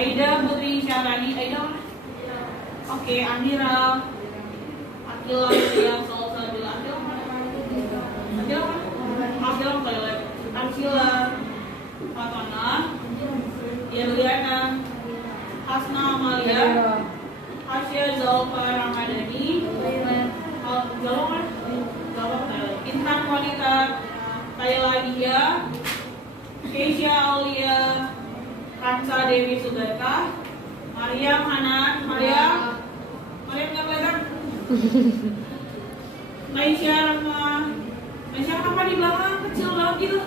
Aida Putri Syarani, Aida mana? Oke, Andira, Akila, William, Salsabila, Akila mana? Akila mana? Akila toilet, Arsila, Fatona, Yeliana, Hasna Amalia, Asya Zalfa Ramadhani, Intan Wanita, Kayla Dia, Keisha Aulia, Kansa Dewi Sugata, Mariam Hanan, Mariam nggak kelihatan? Maisha Rahma, Maisha apa di belakang kecil banget gitu?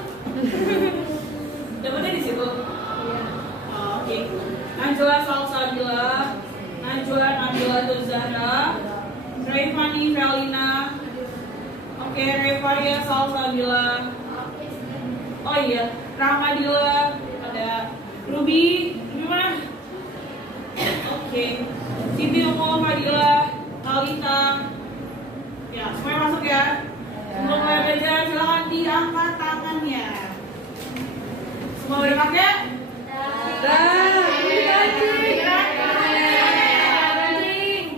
Dapatnya di situ. Oke. Najwa Salsabila, Najwa Nabila Zahra, Raifani Fralina, oke, Revaria Salsabila. Oh iya, Rahmadila, ada Ruby mana? Oke, Siti Umo, Fadila, Kalita. Ya, semuanya masuk ya. Sebelum mulai belajar, silakan diangkat tangannya. Semua udah pakai?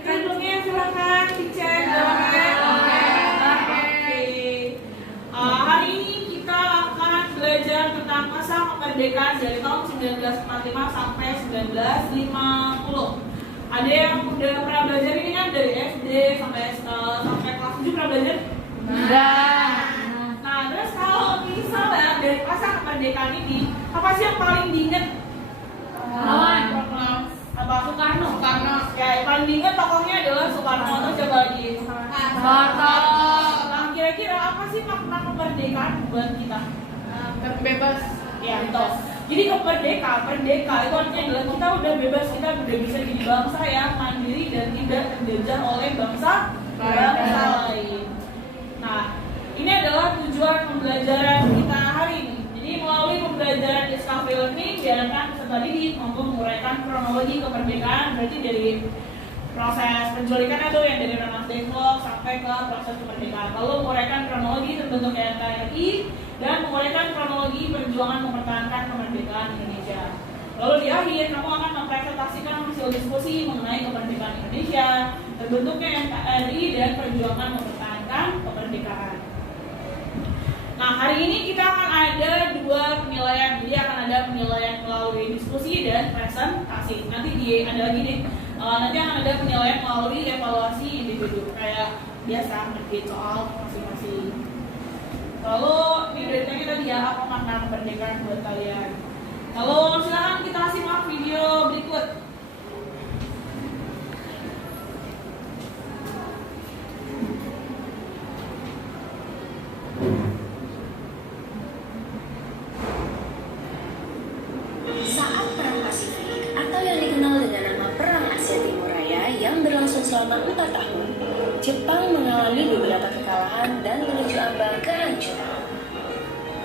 Kerudungnya silakan dicek. Hari ini kita akan belajar tentang masa kemerdekaan dari tahun 1945 sampai 1950. Ada yang udah pernah belajar ini kan dari SD sampai kelas 7 pernah belajar? Enggak. Nah, terus kalau misalnya dari masa kemerdekaan ini, apa sih yang paling diinget? Soekarno. Ya, yang paling diinget tokohnya adalah Soekarno. Terus coba lagi. Soekarno. Nah, kira-kira apa sih makna kemerdekaan buat kita? Bebas. Ya, betul. Jadi merdeka itu artinya adalah kita udah bebas, kita udah bisa jadi bangsa yang mandiri dan tidak terjajah oleh bangsa lain. Nah, ini adalah tujuan pembelajaran kita hari ini. Jadi melalui pembelajaran Discovery Learning diharapkan peserta didik mampu menguraikan kronologi kemerdekaan, berarti dari proses penculikan itu yang dari Renang Dengklok sampai ke proses kemerdekaan. Lalu menguraikan kronologi terbentuknya NKRI dan menguraikan kronologi perjuangan mempertahankan kemerdekaan Indonesia. Lalu di akhir kamu akan mempresentasikan hasil diskusi mengenai kemerdekaan Indonesia, terbentuknya NKRI dan perjuangan mempertahankan kemerdekaan. Nah, hari ini kita akan ada dua penilaian. Jadi akan ada penilaian melalui diskusi dan presentasi. Nanti ada lagi nih. Nanti akan ada penilaian melalui evaluasi individu kayak biasa ngerti soal masing-masing. Lalu ini udah ditanya tadi ya, apa makna kemerdekaan buat kalian? Lalu silakan kita simak video berikut. Saat Perang Pasifik atau yang dikenal dengan nama Perang Asia Timur Raya yang berlangsung selama 4 tahun, Jepang mengalami beberapa kekalahan dan menuju ambang kehancuran.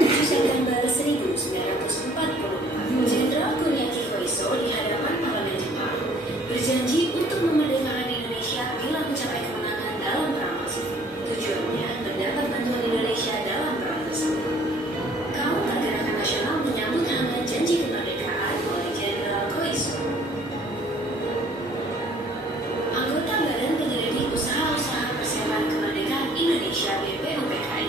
7 September 1944, Jenderal Kuniaki Koiso di hadapan parlemen Jepang berjanji untuk memerdekakan Indonesia bila mencapai kemenangan dalam Perang Pasifik. Tujuannya mendapat bantuan Indonesia dalam perang tersebut. Kaum pergerakan nasional menyambut hangat janji kemerdekaan oleh Jenderal Koiso. Anggota Badan Penyelidik Usaha-Usaha Persiapan Kemerdekaan Indonesia (BPUPKI)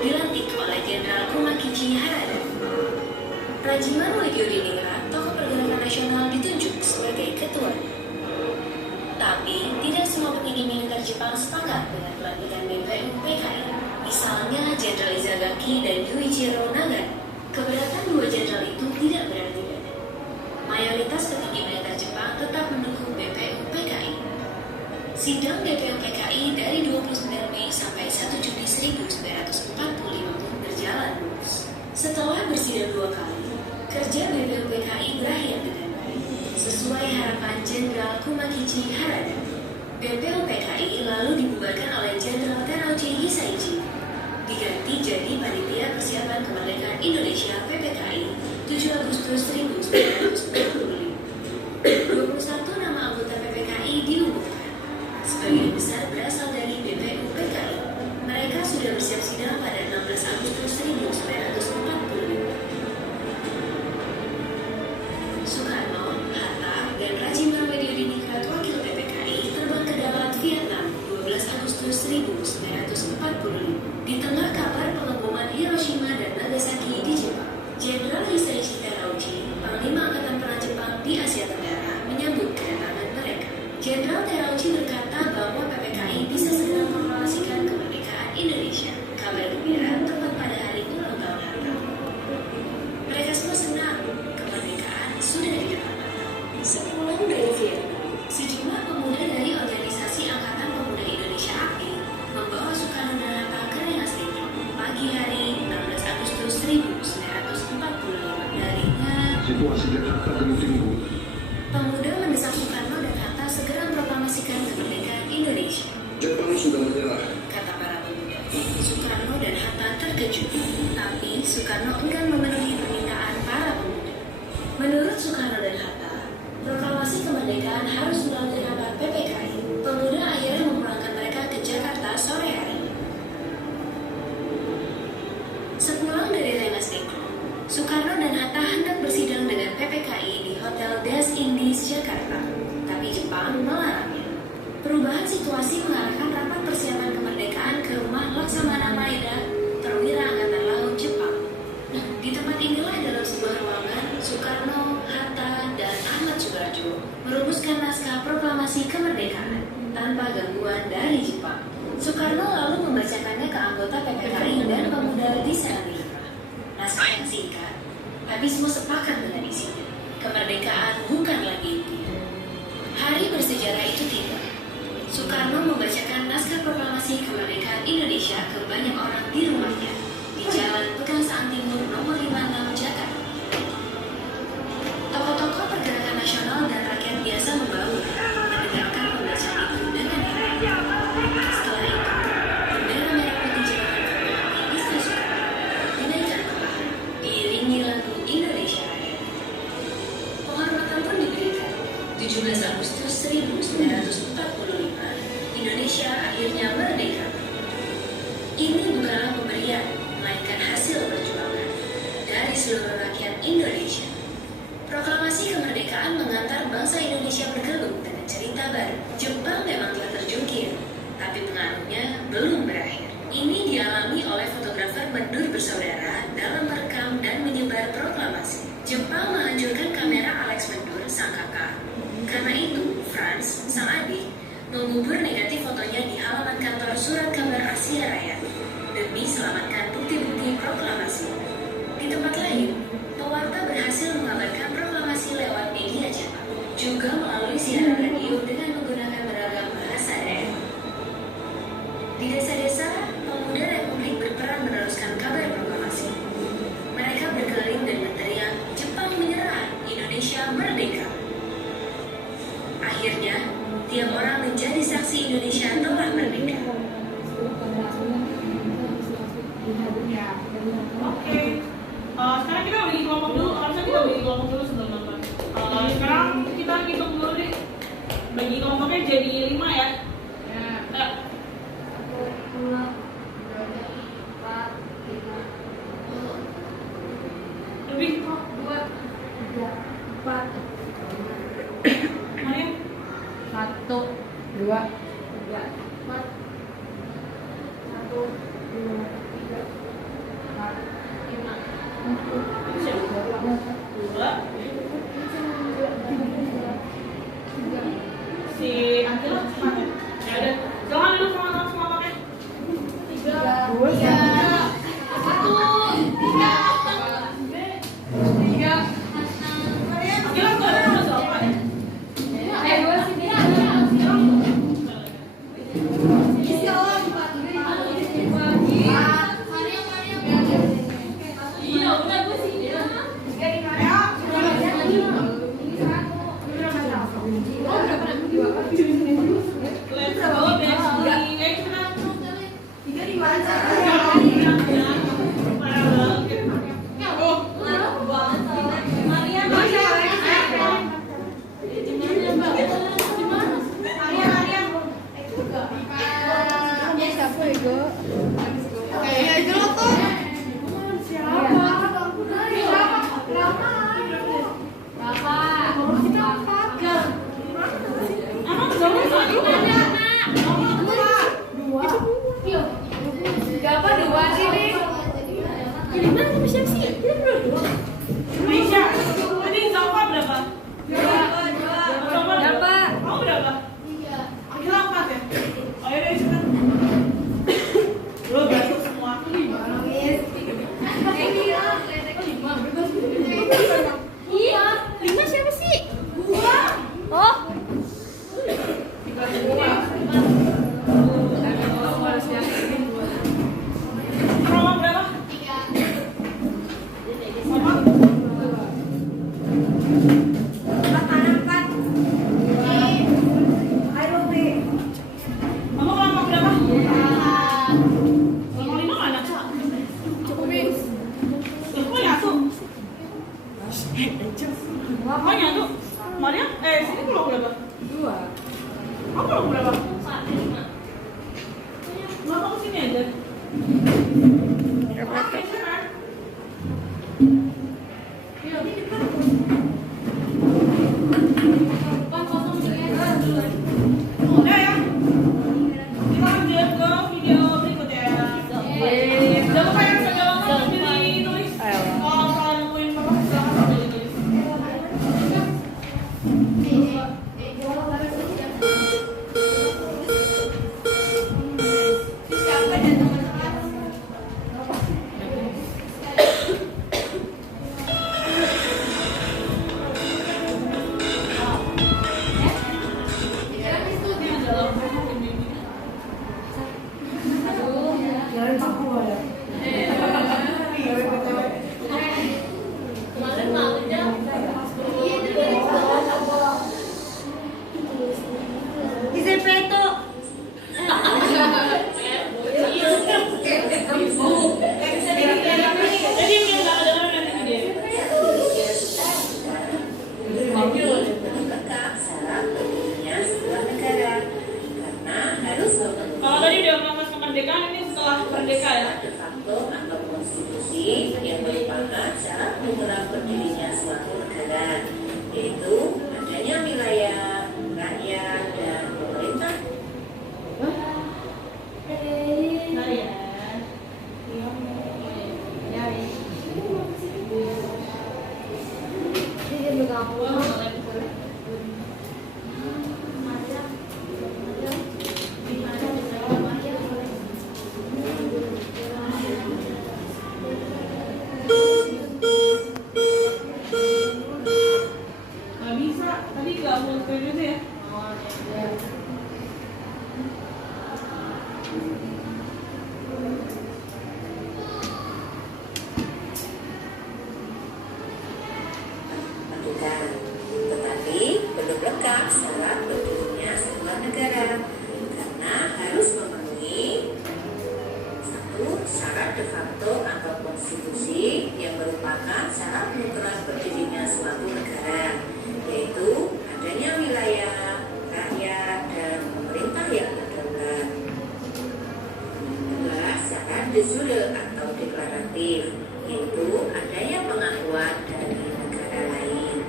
dilantik oleh Jenderal Kumakichi Harada. Rajiman Widyodiningrat, tokoh pergerakan nasional, ditunjuk sebagai ketuanya. Tapi tidak semua petinggi militer Jepang sepakat dengan pelantikan BPUPKI. Misalnya Jenderal Izagaki dan Yuichiro Nagano. Keberatan dua jenderal itu tidak berarti beda. Mayoritas petinggi militer Jepang tetap mendukung BPUPKI. Sidang BPUPKI dari 29 Mei sampai 1 Juni 1945 pun berjalan mulus. Setelah bersidang 2 kali, kerja BPUPKI berakhir dengan baik. Sesuai harapan Jenderal Kumakichi Harada, BPUPKI lalu dibubarkan oleh Jenderal Kanauchi Hisaichi, diganti jadi Panitia Persiapan Kemerdekaan Indonesia (PPKI) 7 Agustus 1945. 21 nama anggota PPKI diumumkan. Sebagian besar berasal dari BPUPKI. Mereka sudah bersiap sidang pada 16 Agustus 1945. Soekarno, Hatta, 1945. Di tengah kabar pengeboman Hiroshima dan Nagasaki di Jepang, Jenderal Hisaishi Terauchi, Panglima Angkatan Perang Jepang di Asia Tenggara, menyambut kedatangan mereka. Jenderal Terauchi berkata bahwa PPKI bisa segera mempromosikan kemerdekaan Indonesia. Kabar gembira tepat pada hari ulang tahun Hatta. Mereka semua senang, kemerdekaan sudah di depan mata. Sepulang dari Vietnam, sejumlah pemuda dari organisasi Angkatan Pemuda Indonesia AKI membawa Soekarno dan Hatta ke Rengas Dengklok pagi hari 16 Agustus 1945. Darinya, situasi Jakarta genting, Bu. pemuda mendesak Soekarno dan Hatta segera memproklamasikan kemerdekaan Indonesia. Jepang sudah menyerah. Kata para pemuda. Soekarno dan Hatta terkejut, tapi Soekarno enggan memenuhi permintaan para pemuda. Menurut Soekarno dan Hatta, proklamasi kemerdekaan harus melalui rapat PPKI. Pemuda akhirnya memulangkan mereka ke Jakarta sore hari. Sepulang dari Rengas Dengklok, Soekarno dan Hatta hendak bersidang dengan PPKI di Hotel Des Indies, Jakarta. Tapi Jepang melarangnya. Perubahan situasi mengarahkan rapat persiapan kemerdekaan ke rumah Laksamana Maeda, perwira Angkatan Laut Jepang. Di tempat inilah dalam sebuah ruangan, Soekarno, Hatta, dan Ahmad Subarjo merumuskan naskah proklamasi kemerdekaan tanpa gangguan dari Jepang. Soekarno lalu membacakannya ke anggota PPKI dan pemuda di Selandia. Naskah yang singkat, tapi semua sepakat dengan isinya. Kemerdekaan bukan lagi impian. Hari bersejarah itu tiba. Soekarno membacakan naskah proklamasi kemerdekaan Indonesia ke banyak orang di rumahnya di Jalan Pegangsaan Timur nomor 56 Jakarta. Tokoh-tokoh pergerakan nasional dan rakyat biasa membaur mendengarkan pembacaan itu dengan heran. Setelah itu, bendera merah putih jabatan kemerdekaan Istri Soekarno dinaikkan perlahan diiringi lagu Indonesia Raya. Penghormatan pun diberikan. 17 Agustus 1945, Indonesia akhirnya merdeka. Ini bukanlah pemberian, melainkan hasil perjuangan dari seluruh rakyat Indonesia. Proklamasi kemerdekaan mengantar bangsa Indonesia bergelung dengan cerita baru. Jepang memang telah terjungkir, tapi pengaruhnya belum berakhir. Ini dialami oleh fotografer Bendur bersaudara dalam merekam dan menyebar proklamasi. Jepang menghancurkan kamera Alex Bendur, sang kakak. Karena itu, Franz, sang adik, mengubur negatif fotonya di halaman kantor Surat Kabar Asia Raya demi selamatkan bukti-bukti proklamasi. Di tempat lain, pewarta berhasil mengabarkan proklamasi lewat media cetak, juga melalui siaran radio dengan menggunakan beragam bahasa daerah. Di desa-desa, pemuda Republik berperan meneruskan kabar proklamasi. Mereka berkeliling dan berteriak, "Jepang menyerah, Indonesia merdeka." Akhirnya, tiap orang menjadi saksi Indonesia telah merdeka. Oke. Sekarang kita bagi kelompok dulu. Harusnya kita bagi kelompok dulu sebelum nonton. Sekarang kita hitung dulu deh. Bagi kelompoknya jadi 5 ya. Ayo. Lebih. 2, 3, 4. Mariam. 1, 2, 3, 4. 1, 2, 3, 4, 5. Si Angela mana? Ya udah, jangan dulu sama pakai. 3, 2, 1, 3. Angela nggak ada nomor berapa ya? 2 sini. Iya, udah gue sih. Let's go, Bessie. Tiga di mana? Emang de jure atau deklaratif, yaitu adanya pengakuan dari negara lain.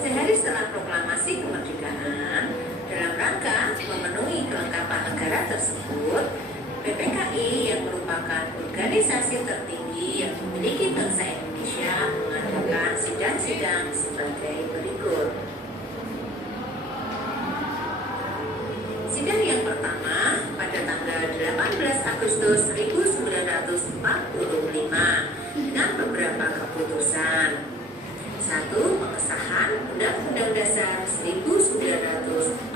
Sehari setelah proklamasi kemerdekaan, dalam rangka memenuhi kelengkapan negara tersebut, PPKI yang merupakan organisasi tertinggi yang memiliki bangsa Indonesia mengadakan sidang-sidang sebagai berikut. Sidang yang pertama pada tanggal 18 Agustus 1945 dengan beberapa keputusan. 1. Pengesahan Undang-Undang Dasar 1945.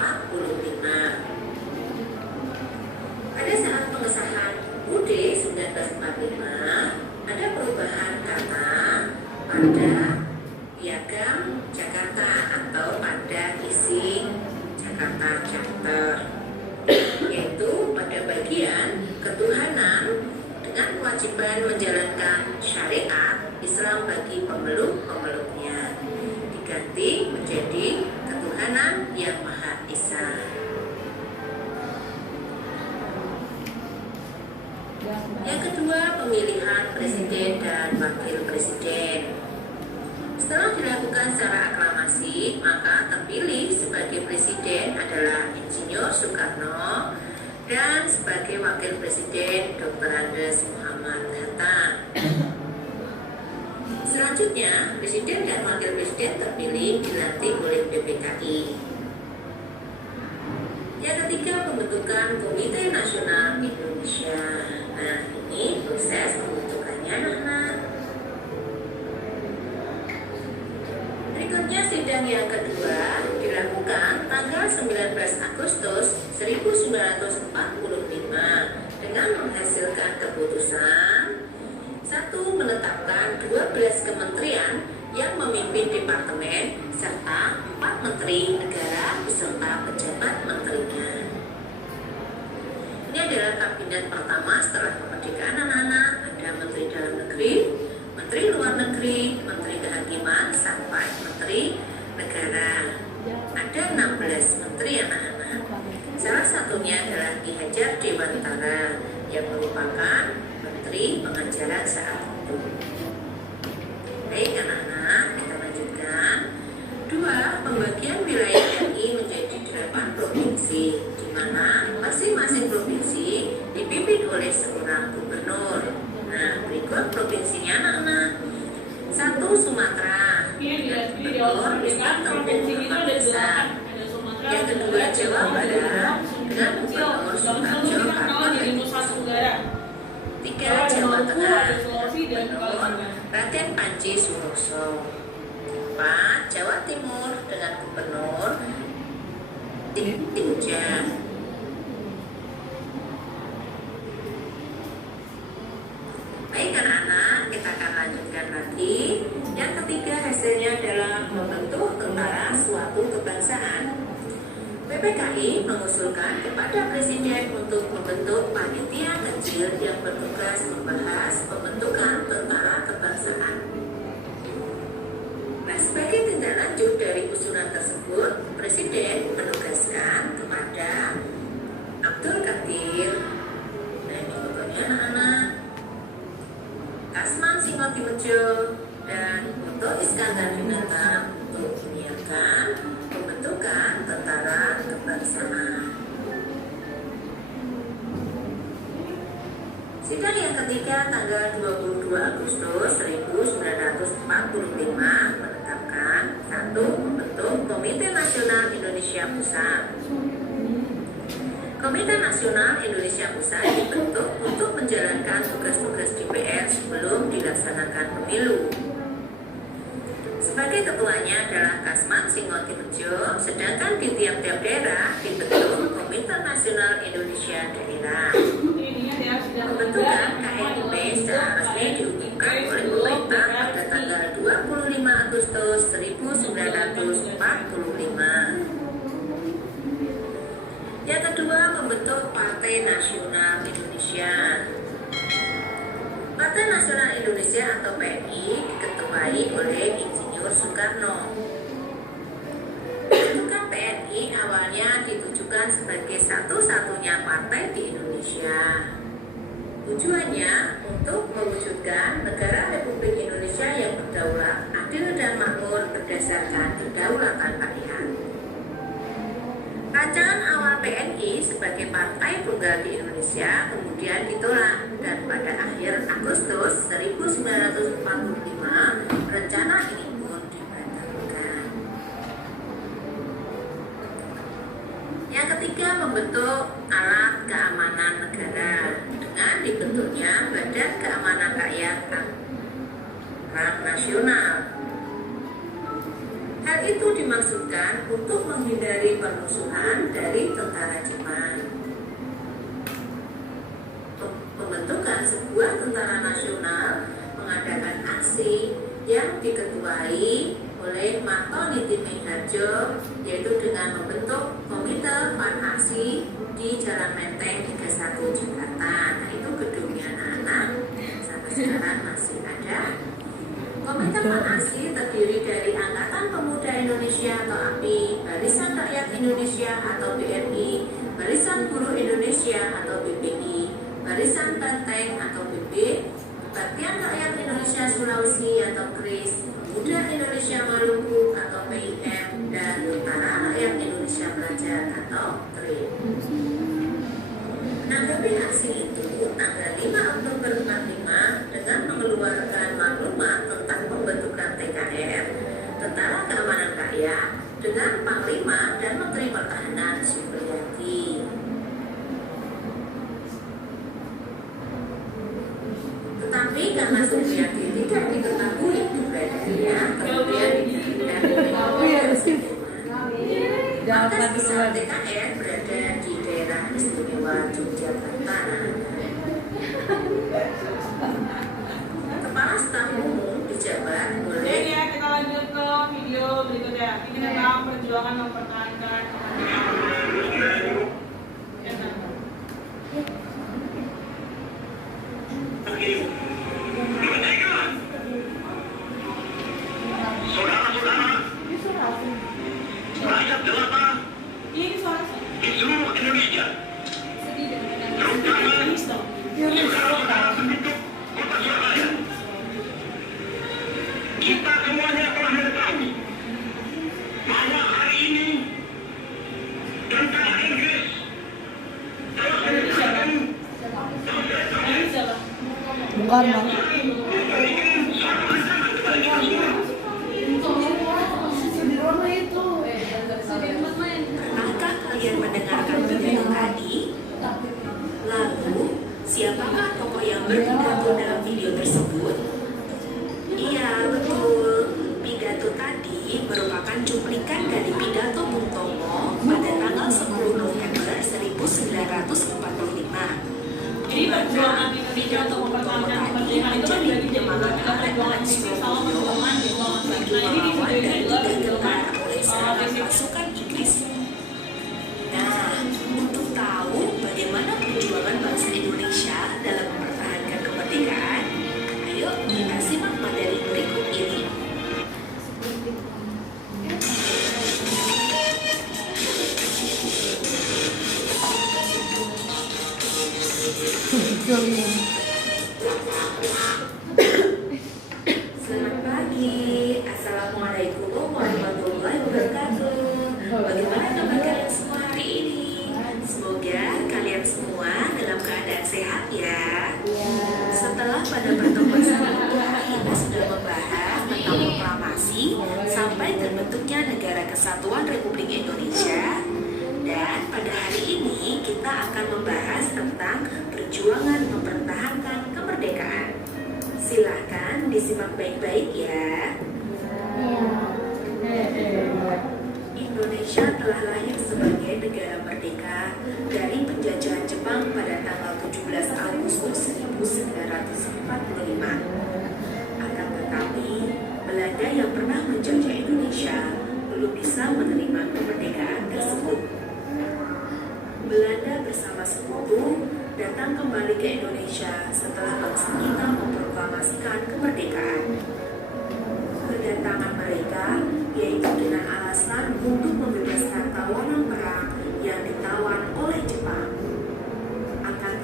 Pada saat pengesahan UUD 1945, ada perubahan kata pada piagam Jakarta atau pada isi Jakarta Charter, yaitu pada bagian ketuhanan dengan kewajiban menjalankan syariat Islam bagi pemeluk-pemeluknya diganti menjadi ketuhanan yang Maha Esa. Yang kedua, pemilihan presiden dan wakil presiden. Setelah dilakukan secara aklamasi, maka terpilih sebagai presiden adalah Insinyur Soekarno dan sebagai wakil presiden Dr. Andes Muhammad Hatta. Selanjutnya, presiden dan wakil presiden terpilih dilantik oleh PPKI. Yang ketiga, pembentukan Komite Nasional Indonesia. Nah, ini proses pembentukannya, anak-anak. Berikutnya, sidang yang kedua dilakukan tanggal 19 Agustus 1945 dengan menghasilkan keputusan. 1. Menetapkan 12 kementerian yang memimpin departemen serta 4 menteri negara beserta pejabat menterinya. Ini adalah kabinet pertama setelah kemerdekaan, anak-anak. Ada Menteri Dalam Negeri, Menteri Luar Negeri, Menteri Kehakiman, sampai Menteri Negara. Ada 16 menteri, anak-anak. Salah satunya adalah Ki Hajar Dewantara yang merupakan Menteri Pengajaran saat itu. Baik, anak-anak, kita lanjutkan. 2. Pembagian wilayah RI menjadi 8 provinsi, di mana masing-masing provinsi dipimpin oleh seorang gubernur. Nah, berikut provinsinya, anak-anak. 1. Sumatera. Gubernur Ustaz Tengku Muhammad Hasan. Yang kedua, Jawa Barat dengan Gubernur Suharjo Kartotersebut. 3. Jawa Tengah, Gubernur Raden Panji Suroso. 4. Jawa Timur dengan Gubernur Timja. Baik, anak-anak, kita akan lanjutkan lagi. Yang ketiga, hasilnya adalah membentuk tentara suatu kebangsaan. PPKI mengusulkan kepada Presiden untuk membentuk panitia kecil yang bertugas membahas pembentukan tentara kebangsaan. Nah, sebagai tindak lanjut dari usulan tersebut, Presiden menugaskan kepada Abdul Qadir, nah ini pokoknya anak-anak, Kasman Singotimojo dan Otto Iskandar Dinata untuk menyiapkan pembentukan tentara kebangsaan. Sidang yang ketiga tanggal 22 Agustus 1945 menetapkan 1. Membentuk Komite Nasional Indonesia Pusat. Komite Nasional Indonesia Pusat dibentuk untuk menjalankan tugas-tugas DPR sebelum dilaksanakan pemilu. Sebagai ketuanya adalah Kasman Singotimojo, sedangkan di tiap-tiap daerah dibentuk Komite Nasional Indonesia Daerah. Pembentukan KNIP secara resmi diumumkan oleh pemerintah pada tanggal 25 Agustus 1945. Yang kedua, membentuk Partai Nasional Indonesia. Partai Nasional Indonesia atau PNI diketuai oleh Insinyur Soekarno. Pembentukan PNI awalnya ditujukan sebagai satu-satunya partai di Indonesia Indonesia. Tujuannya untuk mewujudkan negara Republik Indonesia yang berdaulat, adil dan makmur berdasarkan kedaulatan rakyat. Rancangan awal PNI sebagai partai tunggal di Indonesia kemudian ditolak dan pada akhir Agustus 1945 rencana ini pun dibatalkan. Yang ketiga, membentuk alat keamanan negara dengan dibentuknya Badan Keamanan Rakyat Nasional. Hal itu dimaksudkan untuk menghindari permusuhan dari tentara Jepang. Pembentukan sebuah tentara nasional mengadakan aksi yang diketuai oleh Marto Nitimiharjo, yaitu dengan membentuk Komite Pan Aksi di Jalan Menteng 31 Jakarta. Nah, itu gedungnya anak-anak sampai sekarang masih ada. Komite Pan Aksi terdiri dari Angkatan Pemuda Indonesia atau API, Barisan Rakyat Indonesia atau BRI, Barisan Buruh Indonesia atau BPI, Barisan Banteng atau BB, Kebaktian Rakyat Indonesia Sulawesi atau KRIS, Pemuda Indonesia Maluku atau PIM, dan Tentara Rakyat Indonesia Belajar atau TRI. Menanggapi aksi itu, tanggal 5 Oktober 45 dengan mengeluarkan maklumat tentang pembentukan TKR, Tentara Keamanan Rakyat, dengan Panglima dan Menteri Pertahanan Supriyadi. Tetapi karena Supriyadi tidak diketahui keberadaannya, kemudian maka sisa TKR berada di daerah istimewa Yogyakarta. Kepala Staf Umum dijabat oleh. Oke ya, kita lanjut ke video berikutnya. Ini tentang perjuangan mempertahankan Saudara-saudara, rakyat jelata ini suara saya. di seluruh Indonesia, terutama saudara-saudara penduduk kota Surabaya, kita semuanya telah mengetahui bahwa hari ini tentara Inggris telah menyatakan Ini siapa? Bukan, Bang. memberikan suatu ancaman kepada kita semua. Pernahkah kalian mendengarkan pidato tadi? Lalu, siapakah tokoh yang berpidato dalam video tersebut? Iya, betul. Pidato tadi merupakan cuplikan dari pidato Bung Tomo pada tanggal 10 November 1945. Jadi perjuangan Indonesia untuk mempertahankan kemerdekaan itu kan dari penyemangat perjuangan Indonesia sama perjuangan di bawah. Nah, ini di video ini adalah perjuangan pasukan Inggris. Nah, untuk tahu bagaimana perjuangan bangsa Indonesia dalam mempertahankan kemerdekaan, ayo kita simak materi berikut ini. Selamat pagi, Assalamualaikum warahmatullahi wabarakatuh. Bagaimana kabar kalian semua hari ini? Semoga kalian semua dalam keadaan sehat ya. Setelah pada pertemuan sebelumnya kita sudah membahas tentang proklamasi sampai terbentuknya Negara Kesatuan Republik Indonesia. Dan pada hari ini kita akan membahas tentang perjuangan mempertahankan kemerdekaan. Silahkan disimak baik-baik ya. Indonesia telah lahir sebagai negara merdeka dari penjajahan Jepang pada tanggal 17 Agustus 1945. Akan tetapi, Belanda yang pernah menjajah Indonesia belum bisa menerima kemerdekaan tersebut. Belanda bersama sekutu datang kembali ke Indonesia setelah bangsa kita memproklamasikan kemerdekaan. Kedatangan mereka yaitu dengan alasan untuk membebaskan tawanan perang yang ditawan oleh Jepang. Akan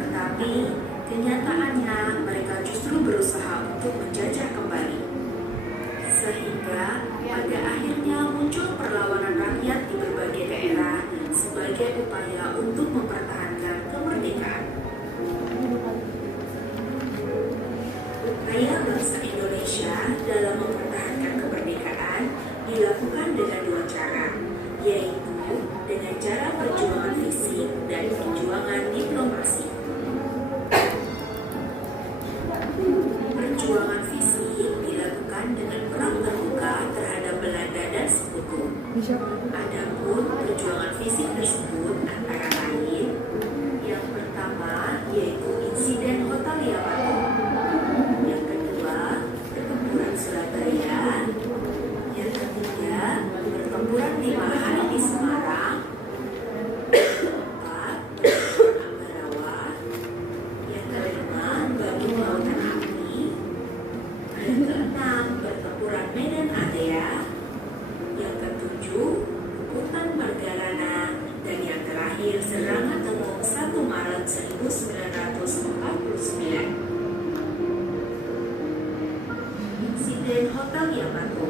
perlawanan rakyat di berbagai daerah sebagai upaya untuk mempertahankan kemerdekaan. Upaya bangsa Indonesia dalam mempertahankan kemerdekaan dilakukan dengan dua cara, yaitu dengan cara perjuangan fisik dan perjuangan diplomasi. Perjuangan fisik dilakukan dengan perang terbuka terhadap Belanda dan sekutu. Adapun perjuangan fisik tersebut antara lain, yang pertama yaitu insiden Hotel Yamato, yang kedua pertempuran Surabaya, yang ketiga pertempuran 5 hari di Semarang, keempat pertempuran Ambarawa, yang kelima Batu Lautan Api, yang keenam pertempuran Medan Area, yang ketujuh Pukutan Margarana, dan yang terakhir serangan umum 1 Maret 1949. Insiden Hotel Yamato.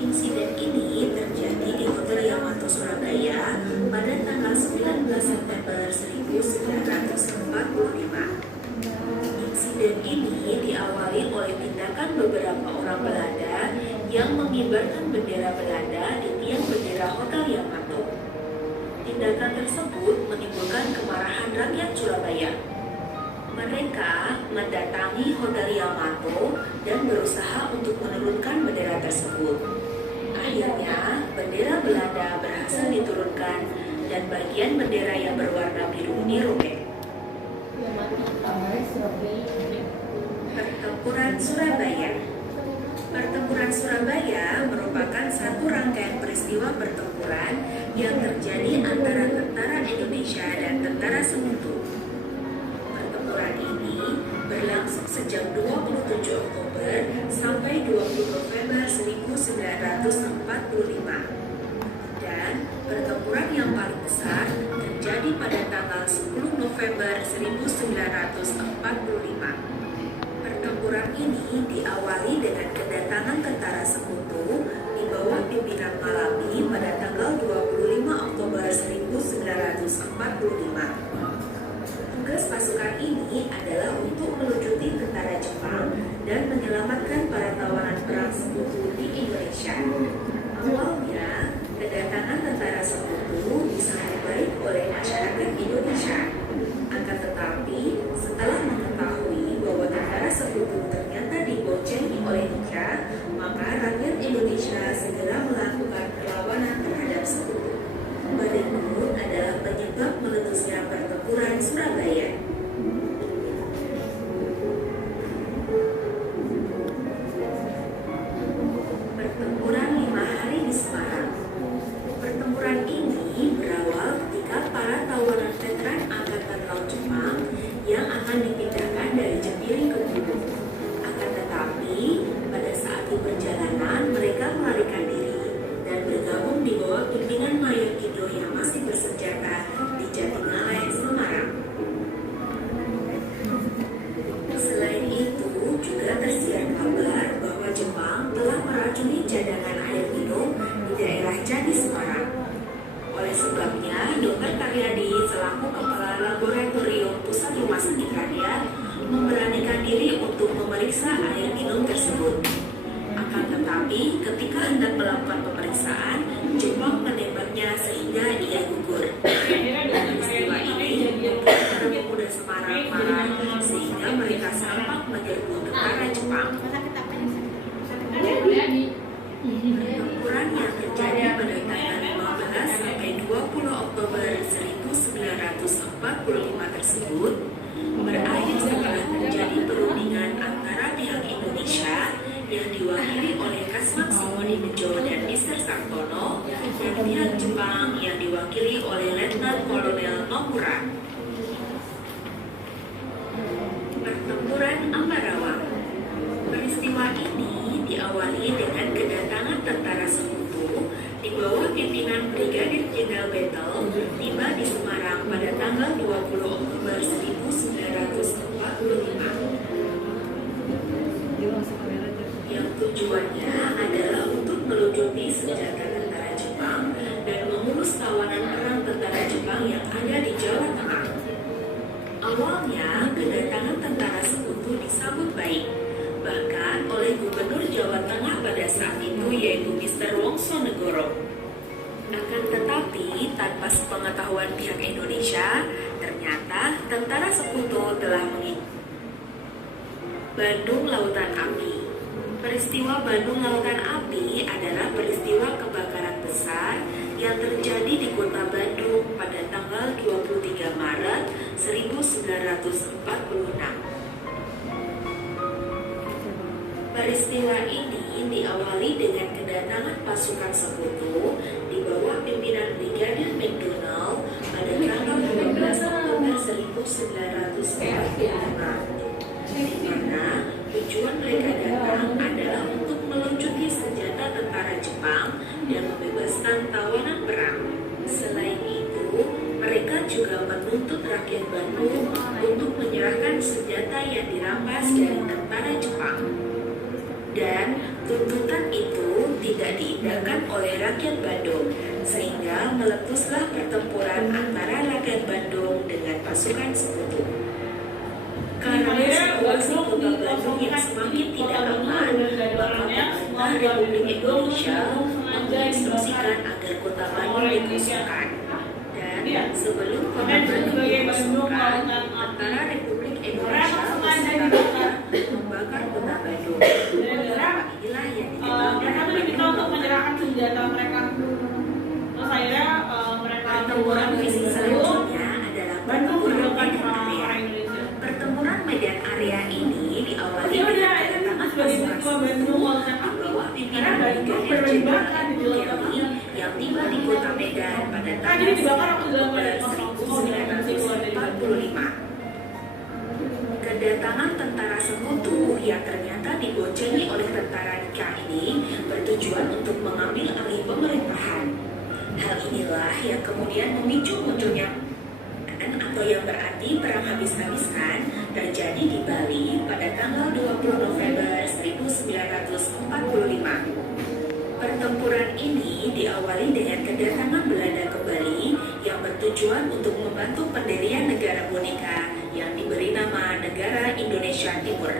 Insiden ini terjadi di Hotel Yamato Surabaya pada tanggal 19 September 1945. Insiden ini diawali oleh tindakan beberapa orang Belanda yang mengibarkan bendera Belanda di tiang bendera Hotel Yamato. Tindakan tersebut menimbulkan kemarahan rakyat Surabaya. Mereka mendatangi Hotel Yamato dan berusaha untuk menurunkan bendera tersebut. Akhirnya, bendera Belanda berhasil diturunkan dan bagian bendera yang berwarna biru dirobek. Pertempuran Surabaya. Pertempuran Surabaya merupakan satu rangkaian peristiwa pertempuran yang terjadi antara tentara Indonesia dan tentara Sekutu. Pertempuran ini berlangsung sejak 27 Oktober sampai 20 November 1945. Dan pertempuran yang paling besar terjadi pada tanggal 10 November 1945. Pertempuran ini diawali dengan kedatangan tentara Sekutu di bawah pimpinan Malabi pada tanggal 25 Oktober 1945. Tugas pasukan ini adalah untuk melucuti tentara Jepang dan menyelamatkan para tawanan perang Sekutu di Indonesia. Awalnya, kedatangan tentara Sekutu disambut baik oleh masyarakat Indonesia. Akan tetapi, setelah mengetahui bahwa tentara Sekutu ternyata diboncengi oleh Indonesia, maka rakyat Indonesia segera melakukan perlawanan terhadap Sekutu. Berikut adalah penyebab meletusnya pertempuran Surabaya. Pertempuran 5 hari di Semarang. Pertempuran ini berawal ketika para tawanan veteran Angkatan Laut Jepang yang akan dipindahkan dari Jepiri ke Bulu. Akan tetapi, pada saat di perjalanan mereka melarikan diri dan bergabung di bawah pimpinan Mayor Kido yang masih bersenjata di Jatingaleh, Semarang. Selain itu, juga tersiar kabar bahwa Jepang telah meracuni cadangan air minum di daerah Candi Semarang. Oleh sebabnya, Dr. Karyadi selaku Kepala Laboratorium Pusat Rumah Sakit Rakyat memberanikan diri untuk memeriksa air minum tersebut. Akan tetapi, ketika hendak melakukan pemeriksaan, Jepang menembaknya sehingga ia gugur. Peristiwa ini membuat para pemuda Semarang marah sehingga mereka sampak menyerbu tentara Jepang. Pertempuran yang terjadi pada tanggal 15 sampai 20 Oktober 1945 tersebut berakhir setelah terjadi perundingan antara pihak Indonesia yang diwakili oleh Kasman Simonimjo dan Mr. Sartono dan pihak Jepang yang diwakili oleh Letnan Kolonel Nomura. Pertempuran Ambarawa. Peristiwa ini diawali dengan kedatangan tentara Sekutu di bawah pimpinan Brigadir Jenderal Battle tiba di Semarang pada tanggal 20 Oktober 1945. Yang tujuannya adalah untuk melucuti senjata tentara Jepang Awalnya, kedatangan tentara sekutu disambut baik, bahkan oleh Gubernur Jawa Tengah pada saat itu yaitu Mr. Wongsonegoro. Akan tetapi, tanpa sepengetahuan pihak Indonesia, ternyata tentara sekutu telah mengikuti Bandung Lautan Api. Peristiwa Bandung Lautan Api adalah peristiwa kebakaran besar yang terjadi di kota Bandung pada tanggal 23 Maret 1946. Peristiwa ini diawali dengan kedatangan pasukan sekutu di bawah pimpinan Brigadir McDonald pada tanggal 12 Oktober 1945. Di mana tujuan mereka datang adalah untuk melucuti senjata tentara Jepang dan membebaskan tawanan perang. Selain itu, mereka juga menuntut rakyat Bandung untuk menyerahkan senjata yang dirampas dari tentara Jepang. Dan tuntutan itu tidak diindahkan oleh rakyat Bandung, sehingga meletuslah pertempuran antara rakyat Bandung dengan pasukan sekutu. Karena situasi kota Bandung yang semakin tidak aman, maka pemerintah Republik Indonesia menginstruksikan agar kota Bandung dikosongkan. Dan sebelum kota Bandung dikosongkan, antara Republik Indonesia bersepakat membakar kota Bandung. Inilah yang mereka tuh diminta untuk menyerahkan senjata mereka. Terus akhirnya mereka pertempuran fisik selanjutnya adalah pertempuran medan area. Indonesia. Pertempuran medan area ini diawali Iya, dengan udah, kedatangan sebagai pasukan ketua sekutu Bandung Lautan di Api. bawah pimpinan Karena Bandung Brigadir berbakar Jenderal di Kelly Lautan Api. yang tiba di kota Medan pada Kan tanggal jadi dibakar waktu dalam 10 keadaan kosong. 1945. Kedatangan tentara sekutu yang ternyata diboncengi oleh tentara Nika ini bertujuan untuk mengambil alih pemerintahan. Hal inilah yang kemudian memicu munculnya atau yang berarti perang habis-habisan terjadi di Bali pada tanggal 20 November 1945. Pertempuran ini diawali dengan kedatangan Belanda ke Bali yang bertujuan untuk membantu pendirian negara boneka yang diberi nama Negara Indonesia Timur.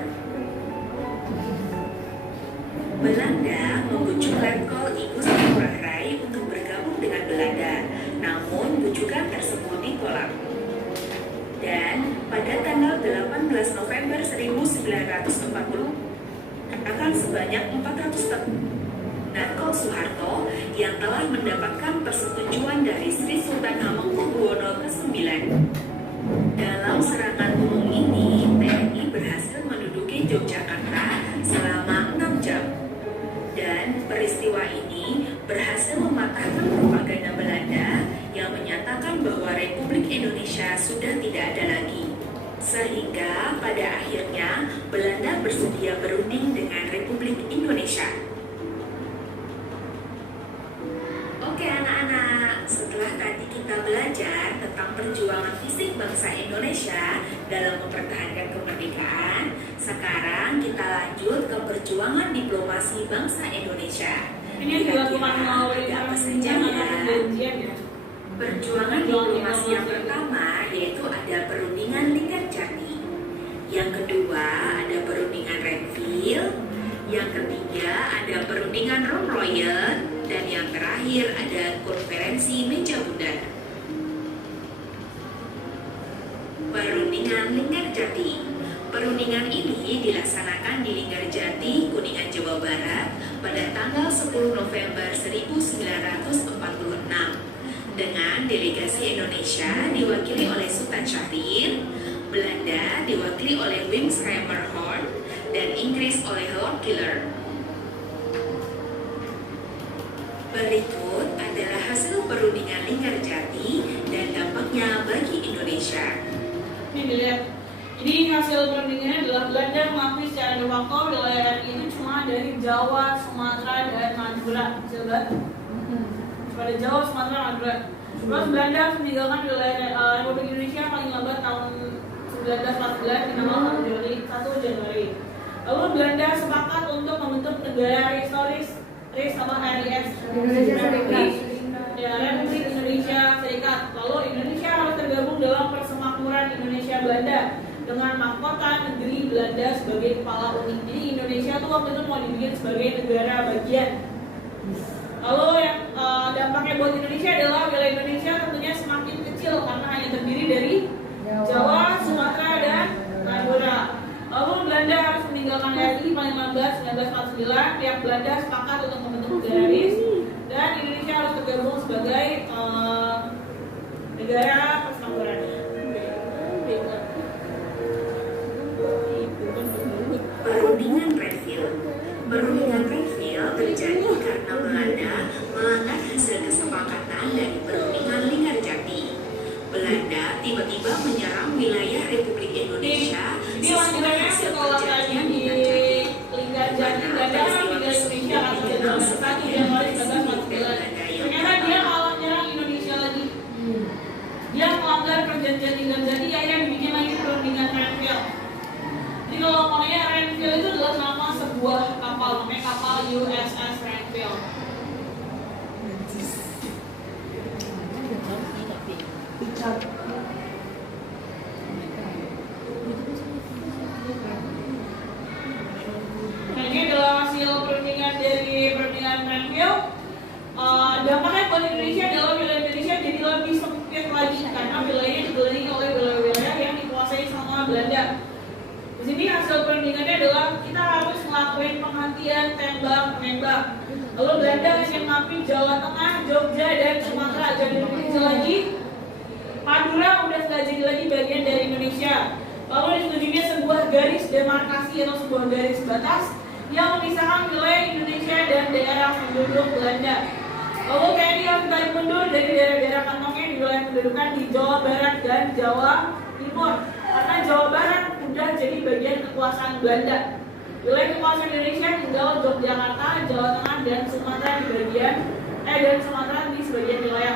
Belanda membujuk Letkol I Gusti Ngurah Rai untuk bergabung dengan Belanda, namun bujukan tersebut ditolak. Dan pada tanggal 18 November 1940 akan sebanyak 400 Letkol Soeharto yang telah mendapatkan persetujuan dari Sri Sultan Hamengkubuwono ke-9. Dalam serangan umum ini, TNI berhasil menduduki Yogyakarta selama 6 jam. Dan peristiwa ini berhasil mematahkan propaganda Belanda yang menyatakan bahwa Republik Indonesia sudah tidak ada lagi. Sehingga pada akhirnya Belanda bersedia berunding dengan Republik Indonesia. Oke anak-anak, setelah tadi kita belajar tentang perjuangan fisik bangsa Indonesia dalam mempertahankan kemerdekaan, sekarang kita lanjut ke perjuangan diplomasi bangsa Indonesia. Ini yang dilakukan melalui apa saja ya? Perjuangan diplomasi yang pertama yaitu ada perundingan Linggarjati. Yang kedua ada perundingan Renville. Yang ketiga ada perundingan Rom Royal. Dan yang terakhir ada konferensi Meja Bundar. Perundingan Linggarjati. Perundingan ini dilaksanakan di Linggarjati, Kuningan, Jawa Barat pada tanggal 10 November 1946 dengan delegasi Indonesia diwakili oleh Sultan Syahrir, Belanda diwakili oleh Wim Schrijverhorn, dan Inggris oleh Lord Killer. Berikut adalah hasil perundingan Linggarjati dan dampaknya bagi Indonesia. Ini dilihat. Jadi hasil perundingannya adalah Belanda mengakui secara de facto wilayah ini cuma dari Jawa, Sumatera, dan Madura. Coba. Pada Jawa, Sumatera, Madura. Terus Belanda harus meninggalkan wilayah Republik Indonesia paling lambat tahun 1914 di tanggal 1 Januari. Lalu Belanda sepakat untuk membentuk negara historis RIS sama RIS Republik Indonesia Serikat. Lalu Indonesia harus tergabung dalam persemakmuran pertukaran Indonesia Belanda dengan mahkota negeri Belanda sebagai kepala unit. Jadi Indonesia tuh waktu itu mau dibikin sebagai negara bagian. Lalu yang dampaknya buat Indonesia adalah wilayah Indonesia tentunya semakin kecil karena hanya terdiri dari Jawa, Sumatera, dan Madura. Lalu Belanda harus meninggalkan RI pada 1949. Pihak Belanda sepakat untuk membentuk negara RIS dan Indonesia harus tergabung sebagai negara persemakmuran. Perundingan Renville. Perundingan Renville terjadi karena Belanda melanggar hasil kesepakatan dari Perundingan Linggarjati. Belanda tiba-tiba menyerang wilayah Republik Indonesia Ini sesuai lanjutannya hasil setelah tadi perjanjian di Linggarjati Belanda tinggal Indonesia kan pada 1 Januari 1949. Ternyata dia malah menyerang Indonesia lagi. Dia melanggar perjanjian Linggarjati, akhirnya dibikin lagi perundingan Renville. Jadi kalau ngomongnya Renville itu adalah nama sebuah kapal, namanya kapal USS Renville. Nah, ini adalah hasil perundingan dari perundingan Renville. Dampaknya buat Indonesia adalah wilayah Indonesia jadi lebih sempit lagi karena wilayahnya dikelilingi oleh wilayah-wilayah yang dikuasai sama Belanda. Di sini hasil perundingannya adalah kita harus ngelakuin penghentian tembak-menembak. Lalu Belanda hanya mengakui Jawa Tengah, Jogja, dan Sumatera. Jadi lebih kecil lagi, Madura udah nggak jadi lagi bagian dari Indonesia. Lalu disetujuinya sebuah garis demarkasi atau sebuah garis batas yang memisahkan wilayah Indonesia dan daerah penduduk Belanda. Lalu TNI harus tarik mundur dari daerah-daerah kantongnya di wilayah pendudukan di Jawa Barat dan Jawa Timur. Karena Jawa Barat udah jadi bagian kekuasaan Belanda. Wilayah kekuasaan Indonesia tinggal Yogyakarta, Jawa Tengah, dan Sumatera di sebagian wilayah.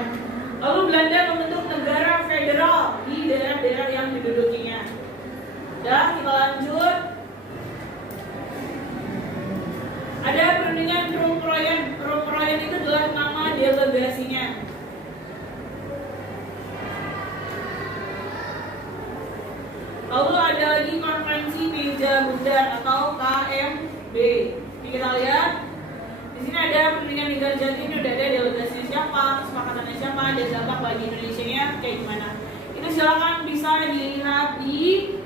Lalu Belanda membentuk negara federal di daerah-daerah yang didudukinya. Dan kita lanjut. Ada perundingan Rumproyen. Rumproyen itu adalah nama delegasinya. Lalu ada lagi konferensi meja bundar atau KMB. Ini kita lihat. Di sini ada perundingan Linggarjati, ini udah ada delegasinya siapa, kesepakatannya siapa, dan dampak bagi Indonesia-nya kayak gimana. Itu silakan bisa dilihat di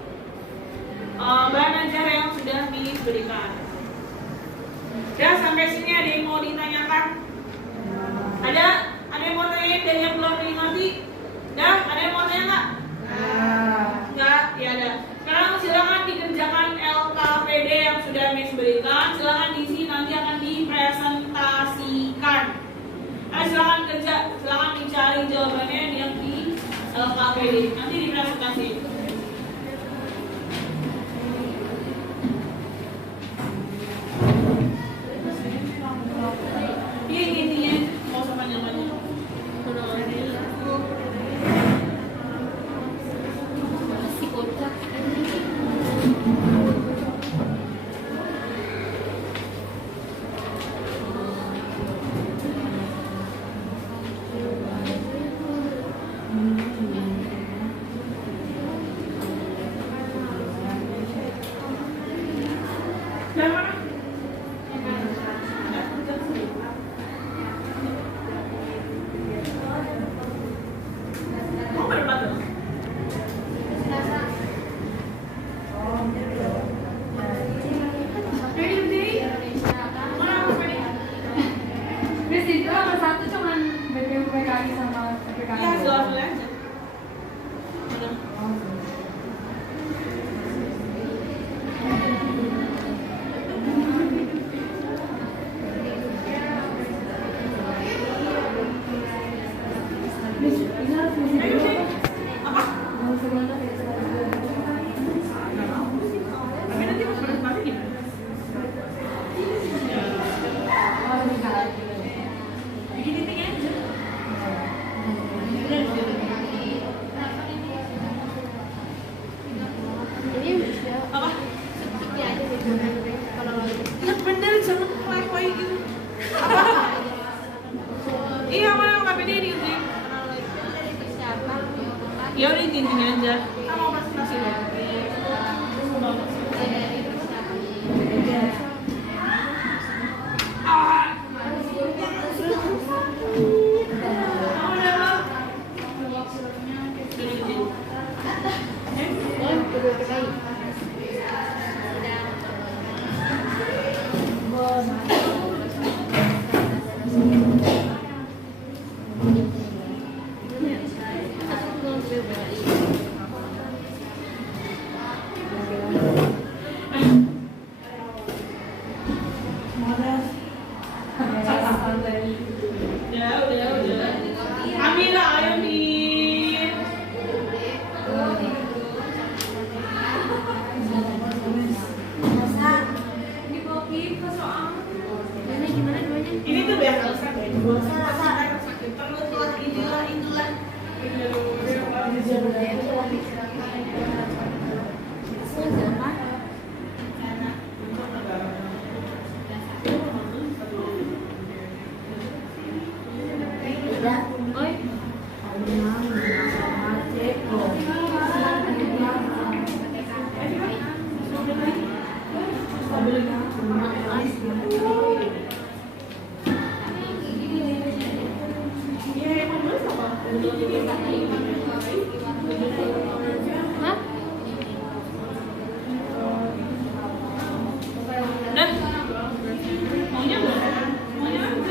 bahan ajar yang sudah diberikan. Ya, sampai sini ada yang mau ditanyakan? Ada yang mau tanya dan yang belum dimengerti? Dah, ada yang mau tanya nggak? Enggak, ya ada. Sekarang silakan dikerjakan LKPD yang sudah Miss berikan. Silakan diisi, nanti akan dipresentasikan. Silakan kerja, silakan dicari jawabannya yang di LKPD. Nanti dipresentasi. Ini intinya mau sama namanya. mau presentasi dulu. Udah. Amira, ayo nih. Ini tuh biar nggak usah kayak sakit perut lah, inilah. Udah. Maunya berapa? Maunya aja.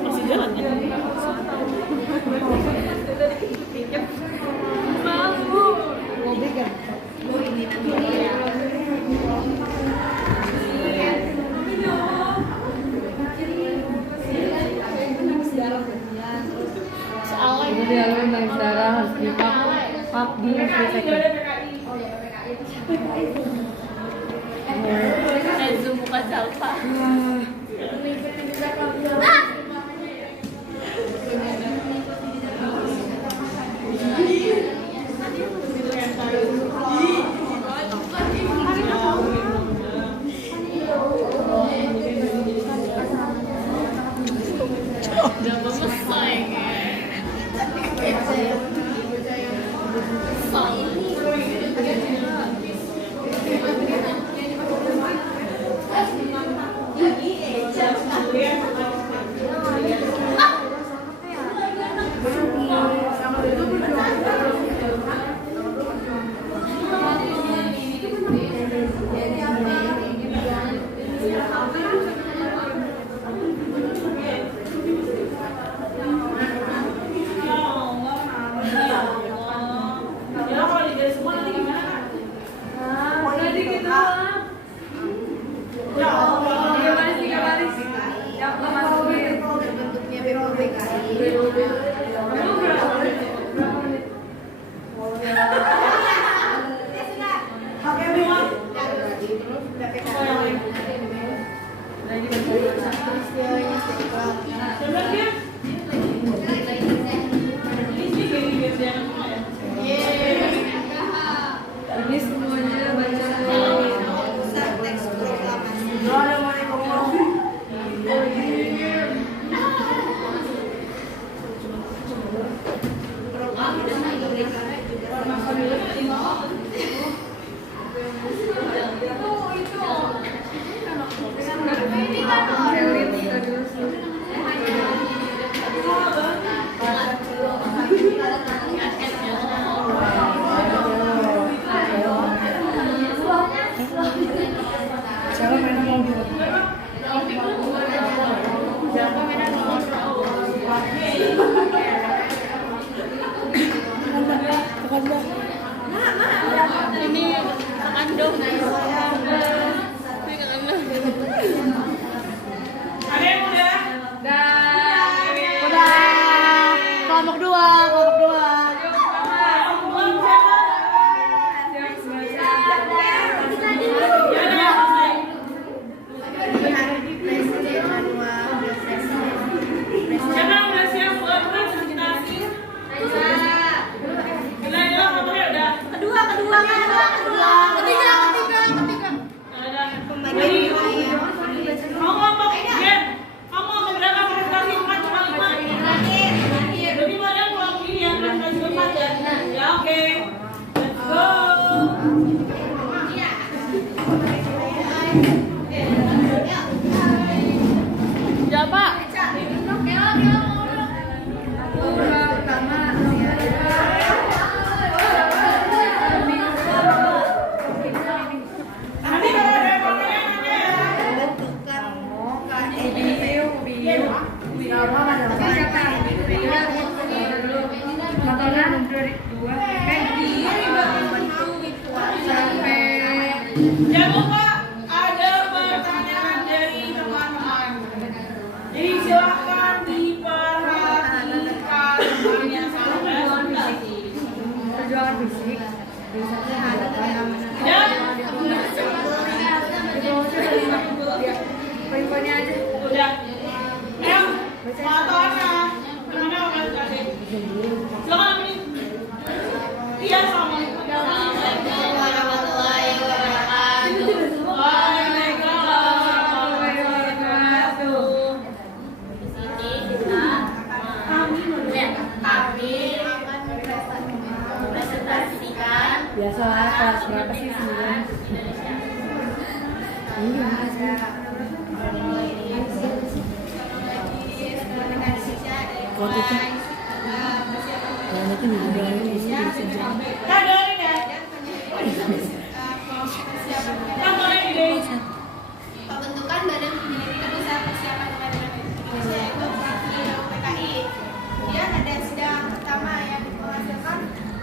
Masih jalan ya? lengkap di PKI, Free nggak ada PKI. Zoom bukan Salva. Udah selesai Ya kalau digaris semua nanti gimana Kak? Jadi gitu. Ya Allah. Yang masukin bentuknya BPKI. Oke, everyone. Coba dia. Ini gini-gini jangan semua ya. ini semuanya baca Pusat teks proklamasi. siapa main mobil. ini tekan dong. Ada yang udah? Udah. Kelompok dua. Presiden manual. Siapa yang udah siap buat presentasi? Udah ya, ngomongnya udah. Kedua. Ketiga. Ada. Pembagian wilayah. Mau ngomong Jen? Kamu ngomong berapa presentasi? 4 cuma 5. Jadi mau yang ngomong ini ya, presentasi 4 ya? Ya oke. Let's go. Ya Pak. Nanti kalau ada yang ngomongnya nanti ya. Bentukan Jangan lupa ada pertanyaan dari teman-teman. Jadi silakan diperhatikan temannya sampai Perjuangan fisik. dan Poin-poinnya aja. udah. Fotonya gimana Mas Kasih? Silakan ini. Iya, assalamualaikum. warahmatullahi wabarakatuh. Waalaikumsalam warahmatullahi Presentasikan Biasa kelas berapa sih 9? Waktu itu yang itu juga Kak dengerin ya. Kak mulai ide. pembentukan Badan Penyelidikan Usaha Persiapan Kemerdekaan Indonesia yaitu PKI. Kemudian ada sidang pertama yang menghasilkan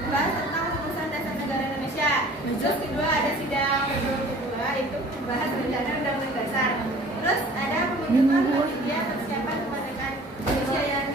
membahas tentang Keputusan Dasar Negara Indonesia. Terus kedua ada sidang kedua itu membahas rencana Undang-Undang Dasar. Terus ada pembentukan panitia persiapan kemerdekaan Indonesia yang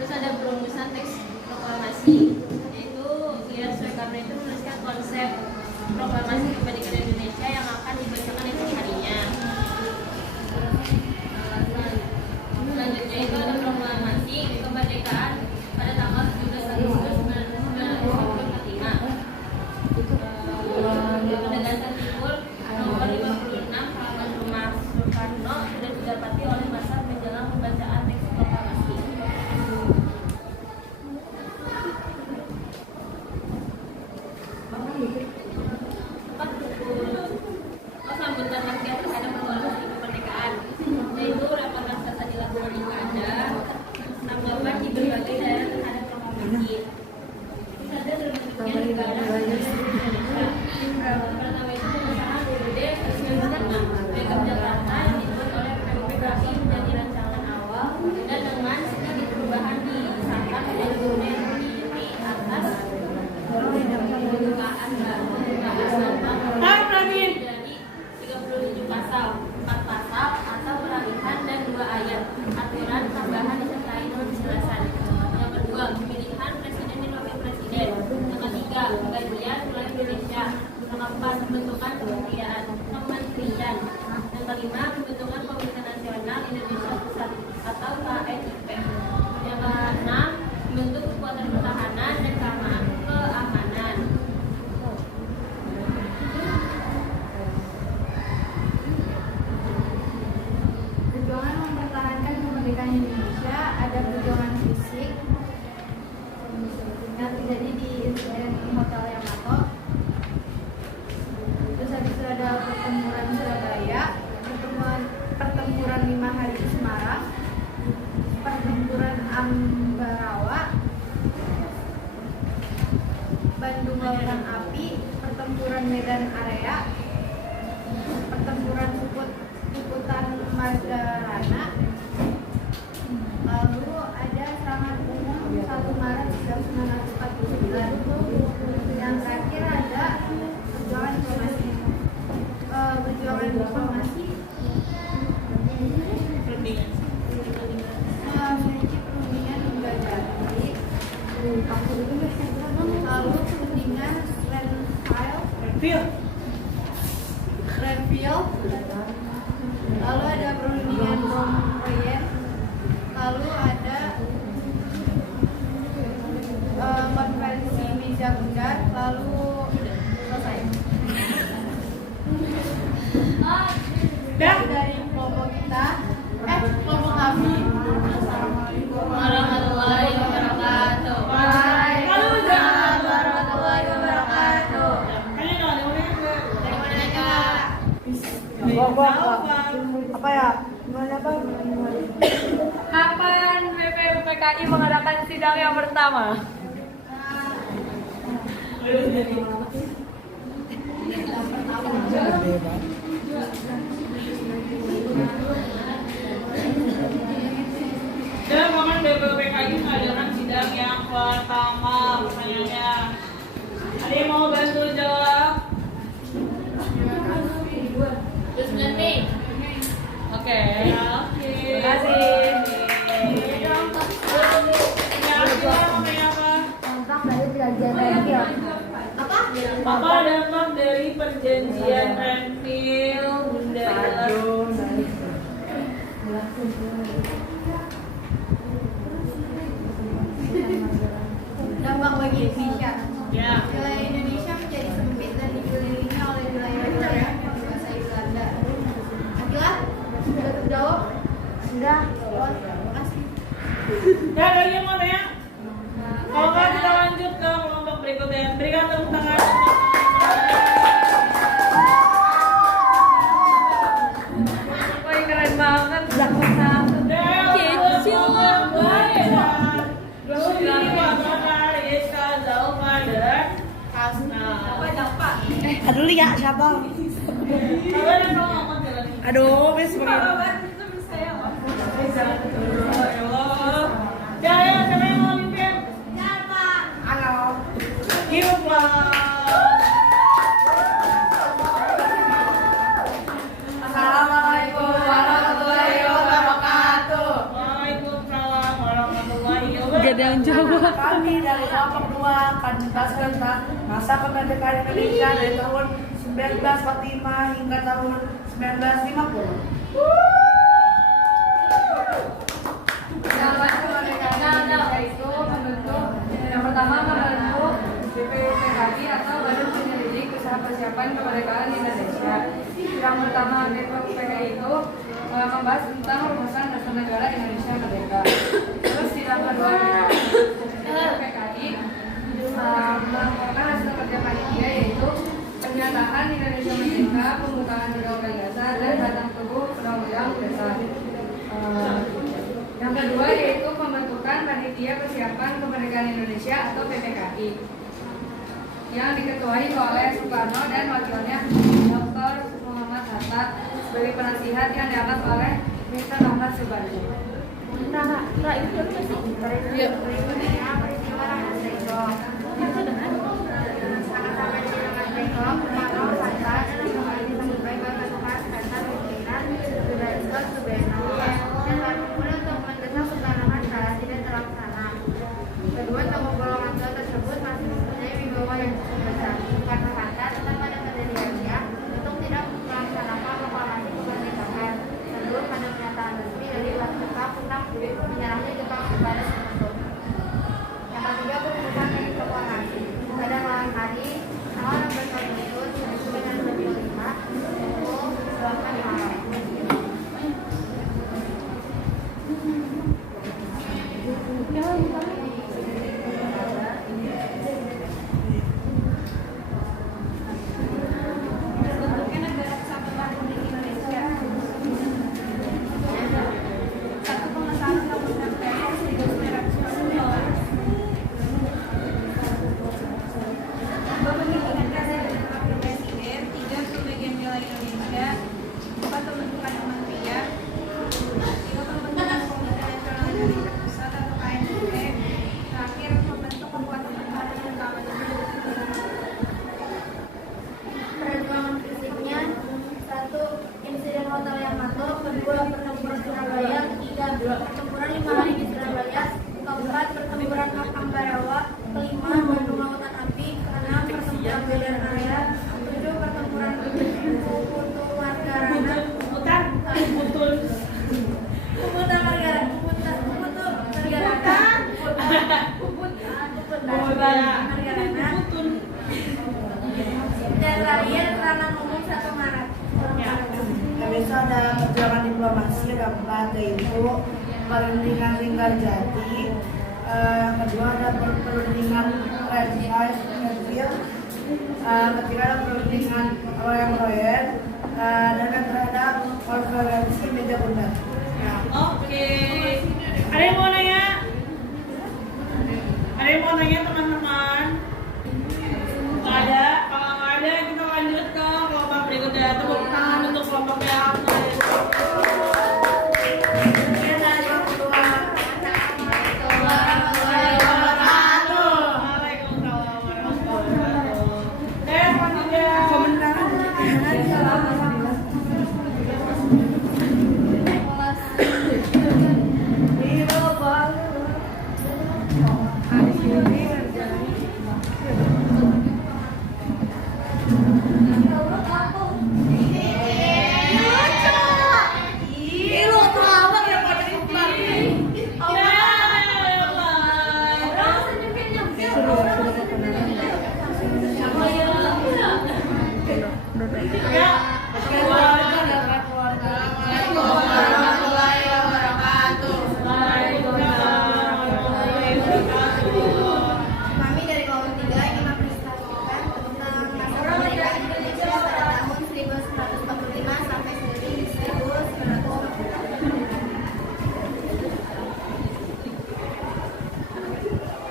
Terus ada perumusan teks proklamasi, yaitu Ian Soekarno itu menuliskan konsep proklamasi kemerdekaan Indonesia yang akan dibacakan esok harinya. Selanjutnya itu ada proklamasi kemerdekaan pada tanggal 17 Agustus 1945. Penegasan Timur nomor 56 halaman rumah Soekarno sudah didapati oleh masa menjelang pembacaan teks proklamasi. Sambutan rakyat terhadap proklamasi kemerdekaan, yaitu rapat raksasa dilakukan di Kada, tanggapan di berbagai daerah terhadap proklamasi. Terus ada terbentuknya juga ada pertama itu pengusahaan BUD Pemkab Jakarta yang dibuat oleh PMPKI menjadi rancangan awal dan dengan sedikit perubahan disahkan oleh BUD di atas pembukaan dari 37 pasal, 4 pasal atau peralihan dan 2 ayat aturan tambahan disertai penjelasan. Yang kedua, pemilihan presiden dan wakil presiden. Yang ketiga, pembagian wilayah Indonesia. Yang keempat, pembentukan kementerian. Yang kelima, pembentukan Komite Nasional Indonesia Pusat atau KNIP. Yang keenam, membentuk kekuatan pertahanan dan keamanan. Perjuangan mempertahankan kemerdekaan Indonesia, ada perjuangan fisik yang terjadi di insiden Hotel Yamato. Terus habis itu ada pertempuran Surabaya, pertempuran 5 hari di Semarang, pertempuran Ambarawa, Bandung Lautan Api, pertempuran Medan Area, pertempuran Sukutan Madrana, lalu ada serangan umum 1 Maret 1949. Yang terakhir ada perjuangan diplomasi. Perjuangan diplomasi memiliki perundingan hingga jadi, lalu perundingan Renville, lalu ada perundingan Rome-Ryen, lalu ada konferensi Meja Bundar, lalu selesai. Dari kelompok kita, kelompok kami. Assalamualaikum Warahmatullahi wabarakatuh. Waalaikumsalam warahmatullahi wabarakatuh. Apa ya? Gimana Bang? Kapan BPUPKI mengadakan sidang yang pertama? Dan kapan BPUPKI mengadakan sidang yang pertama? Pertanyaannya, ada yang mau bantu jawab? Terus nanti Oke. Terima kasih. Apa dampak dari perjanjian Renville Bunda? Dampak bagi Indonesia. Ya. Wilayah Indonesia menjadi sempit dan dikelilingi oleh wilayah-wilayah yang dikuasai Belanda. Akilah, sudah terjawab? Sudah. Terima kasih. Ya, ada lagi yang mau tanya? Kalau nggak kita lanjut ke kelompok berikutnya. Berikan tepuk tangan. Wih, keren banget. Dapat satu. Kecil banget. Aduh ya, siapa? Aduh, bis begini. Ya, ada yang Jawa. Kami dari kelompok 2 akan membahas tentang masa kemerdekaan Indonesia dari tahun 1945 hingga tahun 1950. Nama kemerdekaan Indonesia itu membentuk yang pertama membentuk BPUPKI atau Badan Penyelidik Usaha Persiapan Kemerdekaan Indonesia. Yang pertama BPUPKI itu membahas tentang rumusan dasar negara Indonesia Merdeka. Terus sidang kedua BPUPKI melakukan hasil kerja panitia yaitu pernyataan Indonesia Merdeka, pembukaan undang-undang dasar dan batang tubuh undang-undang dasar. Yang kedua yaitu pembentukan panitia persiapan kemerdekaan Indonesia atau PPKI yang diketuai oleh Soekarno dan wakilnya Dr. Muhammad Hatta sebagai penasihat yang diangkat oleh Mr. Ahmad Subarjo. Nah, itu dulu sih. Iya. Berikutnya peristiwa Rangas Dengklok. Sangat-sangat Rangas Dengklok, Soekarno, Hatta, dan kembali sampai Bapak Soekarno Hatta pimpinan Sudah Islam Subeno dan berkumpul untuk mendesak Soekarno Hatta tidak terlaksana. Kedua tokoh golongan tua tersebut masih mempunyai wibawa yang cukup besar. Soekarno Hatta tetap pada pendiriannya untuk tidak melaksanakan proklamasi kemerdekaan. Sebelum pada pernyataan resmi dari Waskita Purnam menyerahnya Jepang kepada Soekarno. Yang ketiga pembentukan dari proklamasi. Pada malam hari tanggal 16 Agustus 1945 pukul 8 malam. Bentuknya negara kesatuan Republik Indonesia. Satu pengesahan Undang-Undang Dasar 1945. Dua pembentukan Presiden dan Wakil Presiden. Tiga pembagian wilayah Indonesia. Empat pembentukan kementerian. Tiga pembentukan Komite Nasional Indonesia Pusat atau KNP. Terakhir membentuk kekuatan pertahanan dan keamanan. Perjuangan fisiknya. 1. Insiden Hotel Yamato. 2. Pertempuran Surabaya. 3. Pertempuran 5 hari di Surabaya. 4. Pertempuran Ambarawa. 5. Bandung Lautan Api. 6. Pertempuran Medan Area. 7. Pertempuran Kutu Margarana. Putar, putul. Kuputa Margarana. Kuputu Margarana. Margarana. Dan terakhir keterangan umum 1 Maret. Nah, besok ada perjuangan diplomasi ada 4 yaitu perundingan Linggarjati, yang kedua ada perundingan franchise Redfield, ketiga ada perundingan Royal, dan yang terakhir ada konferensi meja bundar. Oke. Ada yang mau nanya? Ada yang mau nanya teman-teman? Nggak ada. Kalau nggak ada kita lanjut ke kelompok berikutnya. Tepuk tangan untuk kelompok yang Kami dari kelompok 3 ingin mempresentasikan tentang masa kemerdekaan Indonesia pada tahun 1945 sampai 1950.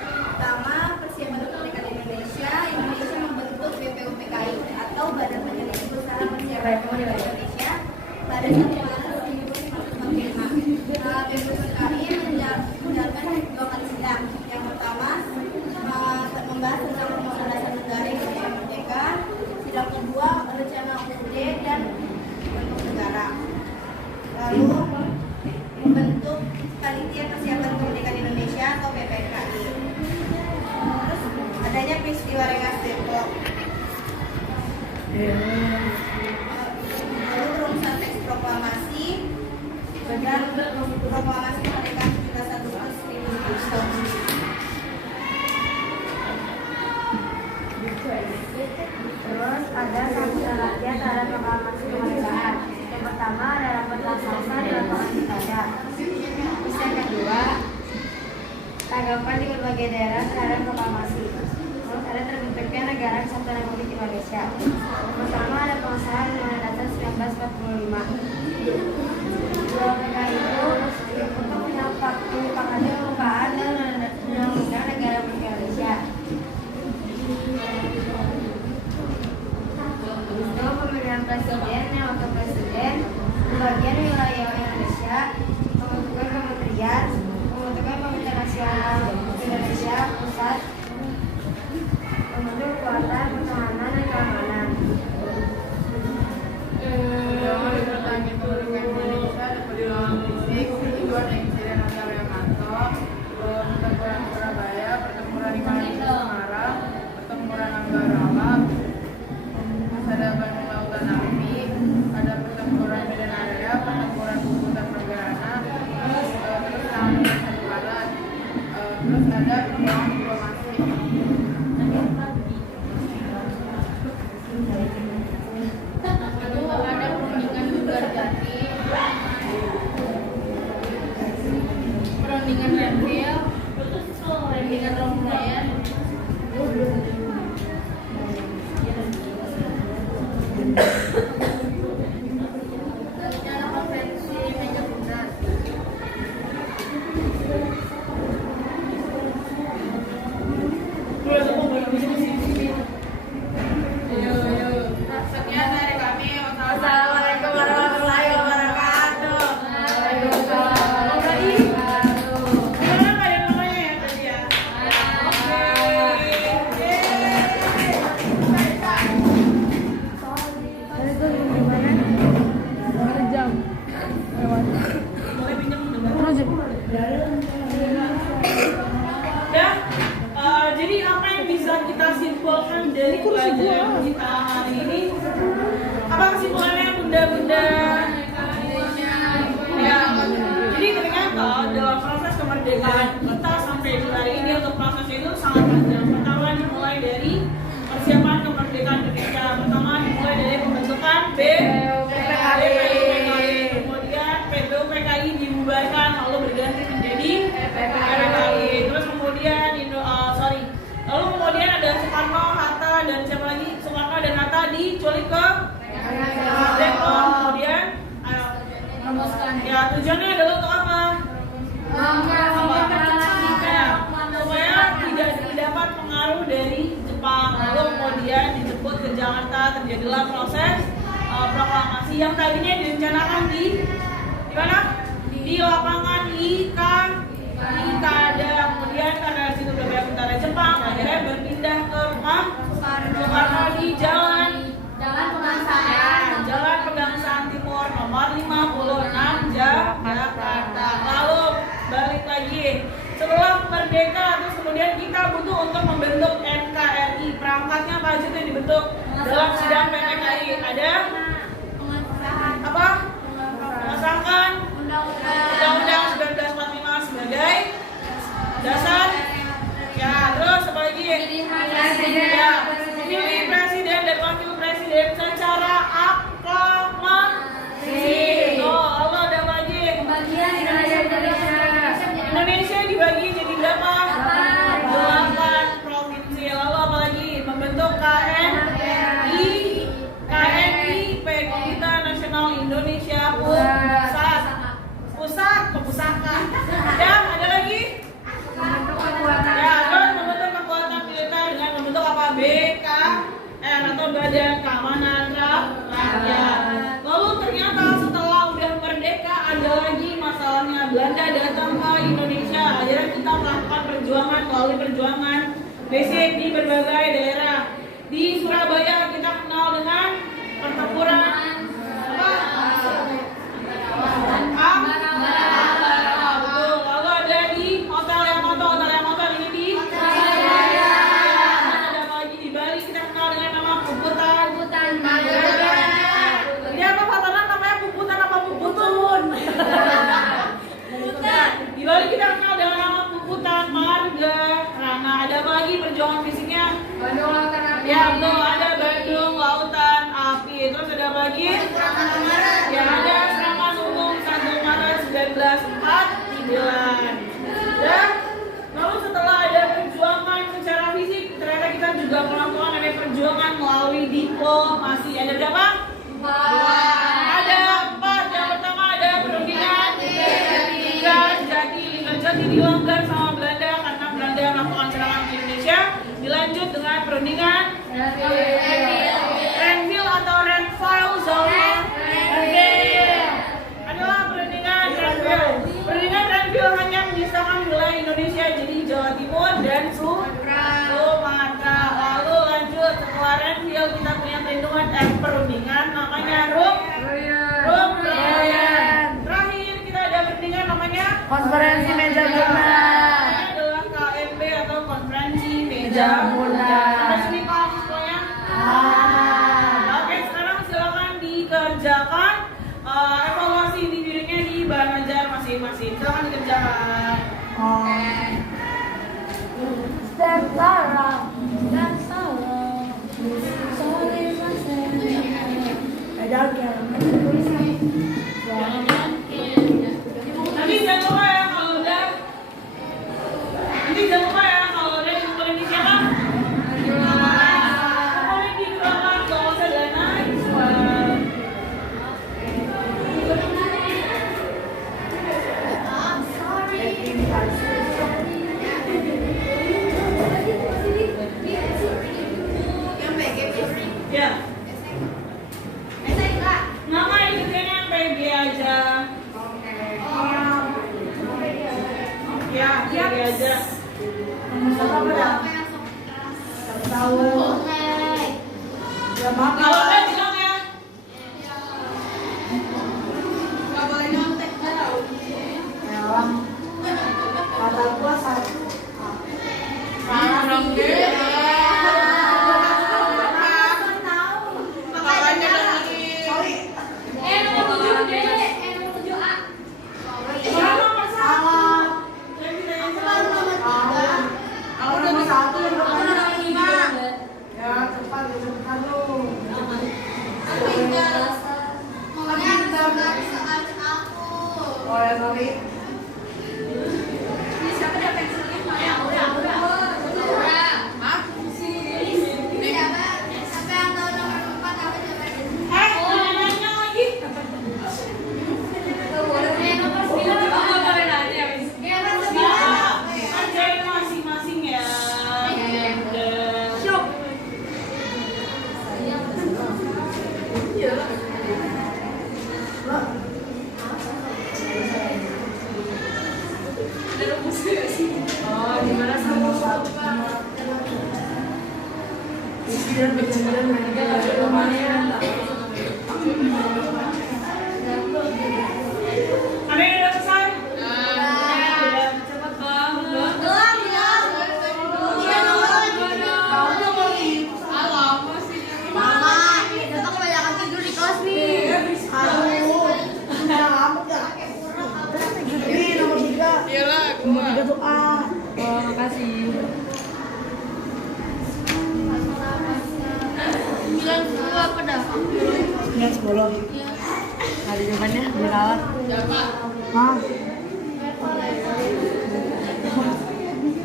Pertama, persiapan kemerdekaan Indonesia. Indonesia membentuk BPUPKI atau Badan Penyelidik Usaha Persiapan Kemerdekaan Indonesia pada 1 Maret 1945. BPUPKI menjalankan 2 kali sidang. Yang pertama membahas tentang rumusan dasar negara Indonesia Merdeka. Sidang kedua rencana UUD dan bentuk negara. Lalu membentuk panitia persiapan kemerdekaan Indonesia Indonesia atau PPKI. Terus adanya peristiwa Rengas Dengklok. Lalu perumusan teks proklamasi dan proklamasi kemerdekaan 17 Agustus 1945. Terus ada sanksi rakyat terhadap proklamasi kemerdekaan. Yang pertama adalah petasan di lapangan pilkada. Terus yang kedua, tanggapan di berbagai daerah terhadap proklamasi. Terus ada terbentuknya Negara Kesatuan Republik Indonesia. Yang pertama ada pengesahan Undang-Undang Dasar 1945. Dua mereka itu untuk menyepakati pembukaan dan Undang-Undang Negara Republik Indonesia. Itu pemilihan presiden dan wakil presiden, pembagian wilayah Indonesia, pembentukan kementerian, pembentukan Komite Nasional Indonesia Pusat, pembentuk kekuatan pertahanan dan keamanan. Pertempuran Surabaya, pertempuran Semarang, pertempuran Ambarawa, ada Bandung Lautan Api, ada pertempuran Medan Area, pertempuran Puputan Magarana, terus Satu Barat, terus ada perjuangan diplomasi. Lalu ada perundingan Bubar Jati, perundingan Renville, perundingan Romulian, rencana konferensi meja bundaran. Sekian dari kami. Wassalamualaikum warahmatullahi wabarakatuh. Jadi apa yang bisa kita simpulkan dari pelajaran kita hari ini? Apa kesimpulannya bunda-bunda? Ya, jadi ternyata dalam proses kemerdekaan kita sampai di hari ini untuk proses itu sangat panjang. Pertama dimulai dari persiapan kemerdekaan Indonesia. Pertama dimulai dari pembentukan BPKI. Kemudian PKI dibubarkan lalu berganti menjadi PPKI. Terus kemudian lalu kemudian ada Soekarno, Hatta, dan siapa lagi? Soekarno dan Hatta diculik ke Dengklok. Kemudian ya tujuannya adalah untuk apa? Supaya tidak dapat pengaruh dari Jepang. Lalu kemudian dijemput ke Jakarta, terjadilah proses proklamasi yang tadinya direncanakan di mana? Di lapangan Ikada. Kemudian karena situ udah banyak tentara Jepang, akhirnya berpindah ke Soekarno di Jalan Pegangsaan Timur nomor 56 Jakarta. Lalu balik lagi setelah merdeka, terus kemudian kita butuh untuk membentuk NKRI. Perangkatnya apa aja yang dibentuk dalam sidang PPKI? Ada apa? Mengesahkan Undang-Undang 1945 sebagai dasar. Ya, terus apa lagi? Ya, memilih presiden dan wakil presiden secara aklamasi. Lalu ada apa lagi? Indonesia dibagi jadi berapa? 8 provinsi. Lalu apa lagi? Membentuk KNI, Komite Nasional Indonesia Pusaka. Dan ada lagi? Ya, terus membentuk kekuatan militer dengan membentuk apa? BKR atau Badan Keamanan Rakyat. Lalu ternyata setelah udah merdeka ada lagi masalahnya. Belanda datang ke Indonesia. Akhirnya kita melakukan perjuangan melalui perjuangan basic di berbagai daerah. Di Surabaya kita kenal dengan pertempuran betul. Lalu ada di hotel yang Kembali kita kenal dengan nama Puputan Marga. Karena ada apa lagi perjuangan fisiknya? Bandung Lautan Api. Ya, betul, ada Bandung Lautan Api. Terus ada apa lagi? Ya, ada serangan umum 1 Maret 1949. Dan lalu setelah ada perjuangan secara fisik, ternyata kita juga melakukan ada perjuangan melalui diplomasi. Ada berapa? 4. Ada 4. Yang pertama ada perundingan Jati dilanggar sama Belanda karena Belanda melakukan serangan ke Indonesia. Dilanjut dengan perundingan Renville atau Renville zone. Adalah perundingan Renville. Perundingan Renville hanya menyisahkan wilayah Indonesia jadi Jawa Timur dan Sumatera. Lalu lanjut setelah Renville kita punya perundingan namanya Terakhir kita ada perundingan namanya Konferensi Meja Bulan. Ini adalah KMB atau Konferensi Meja Bulan. Sampai sini paham semuanya? Oke, sekarang silakan dikerjakan evaluasi individunya di Banajar masing-masing. Silakan dikerjakan. Step Sarah. Nanti jangan lupa ya kalau udah dikumpulin di siapa? Kumpulin di ruangan, gak usah danai semua. Ya. Ngapain kerjanya yang PG aja? Ya, PG aja. Tahu. Ya makan. Kalau udah bilang ya. Nggak boleh nyontek tau. Elang. Kata gua 1. Salah dong Kerjain masing-masing ya. Gimana sama satu dan berjalan lumayan. Ada yang udah selesai? Udah cepet banget. Nomor 3 tuh A. Oh, makasih. 9-10. Ada jawabannya, dirawat. Hah?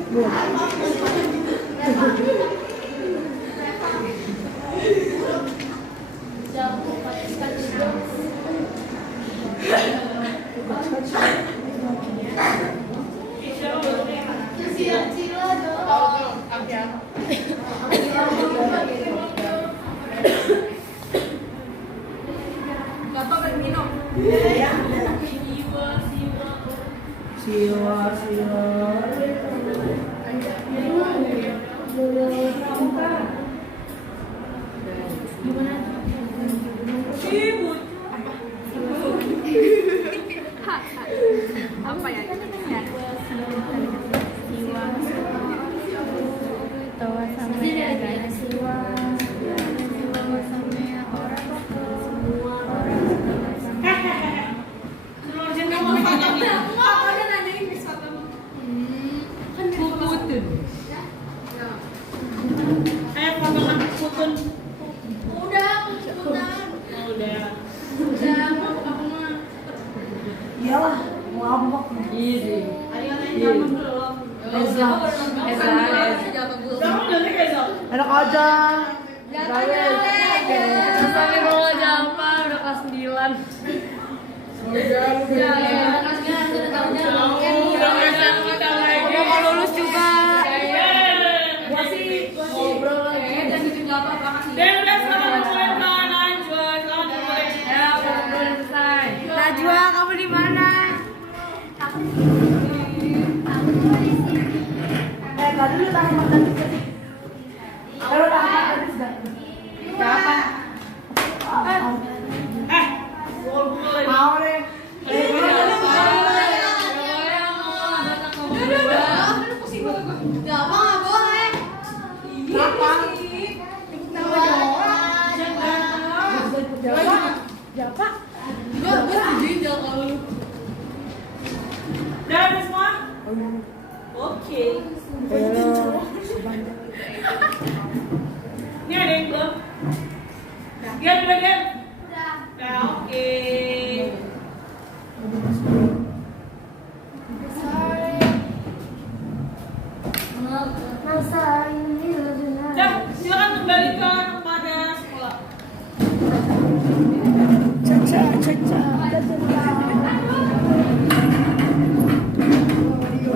Belum. Apa ya? Sebelum jeneng mau ditanya nih. Aku udah nanyain sesuatu Easy. Jangan belum. Eza. Kamu udah cek Eza? Enak aja. Astagfirullah, Jalpa udah kelas 9. Mau lulus juga. Ngobrol lagi. Dan udah selamat mulai Najwa. Selamat mulai. Ya, udah selesai. Najwa, kamu di mana? Tadi lu tahan makan tadi. Kalau tahan makan sudah. Siapa? Mau deh. Udah ada semua? Oke. Ini ada yang belum? Gian udah Gian? Udah. Oke. Udah, silakan kembali ke kepada sekolah.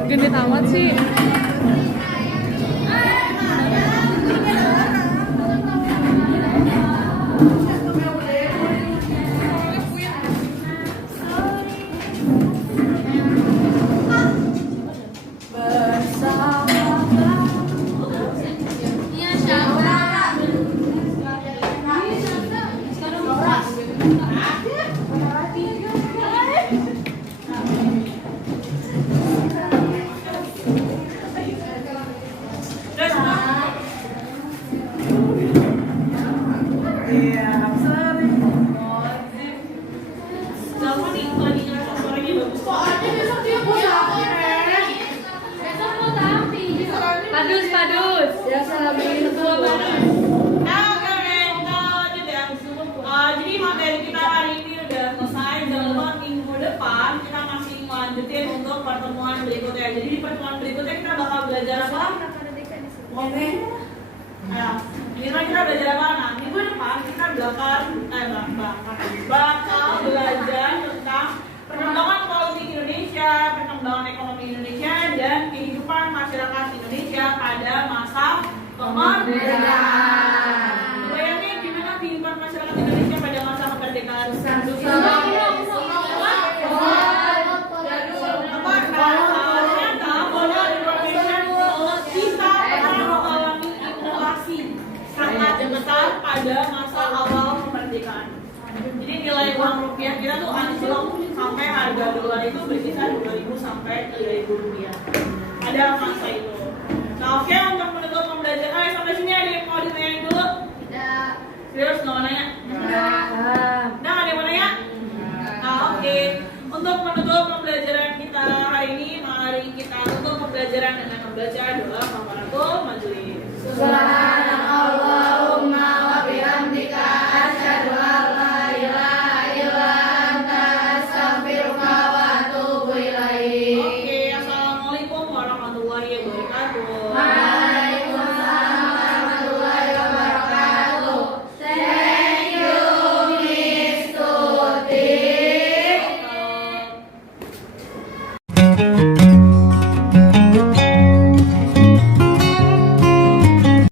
Genit amat sih. Udah semua? Iya, sorry. Siapa nih lagi ngerasa suaranya bagus? Padus. Ya, salamin ketua Padus. Oke, kita lanjut ya. Jadi materi kita hari ini udah selesai. Jangan lupa minggu depan kita masih lanjutin untuk pertemuan berikutnya. Jadi di pertemuan berikutnya kita bakal belajar apa? Oke. Ayo, ini kan kita belajar apa? Nah, minggu depan kita bakal belajar tentang perkembangan politik Indonesia, perkembangan ekonomi Indonesia, dan kehidupan masyarakat Indonesia pada masa kemerdekaan. Bayangin gimana kehidupan masyarakat Indonesia pada masa kemerdekaan? Kita pernah mengalami inovasi sangat besar pada masa awal kemerdekaan. Jadi nilai uang rupiah kita tuh anjlok sampai harga dolar itu berkisar 2.000 sampai 3.000 rupiah. Ada masa itu. Nah, oke, untuk menutup pembelajaran sampai sini ada yang mau ditanyain dulu? Tidak. Serius nggak mau nanya? Nah, ada yang mau nanya? Nah, oke. Untuk menutup pembelajaran kita hari ini, mari kita tutup pembelajaran dengan membaca doa kafaratul majelis. Subhanallahumma wa bihamdika asyhadu an la ilaha illa anta astaghfiruka wa atubu ilaik. Oke, assalamualaikum warahmatullahi wabarakatuh.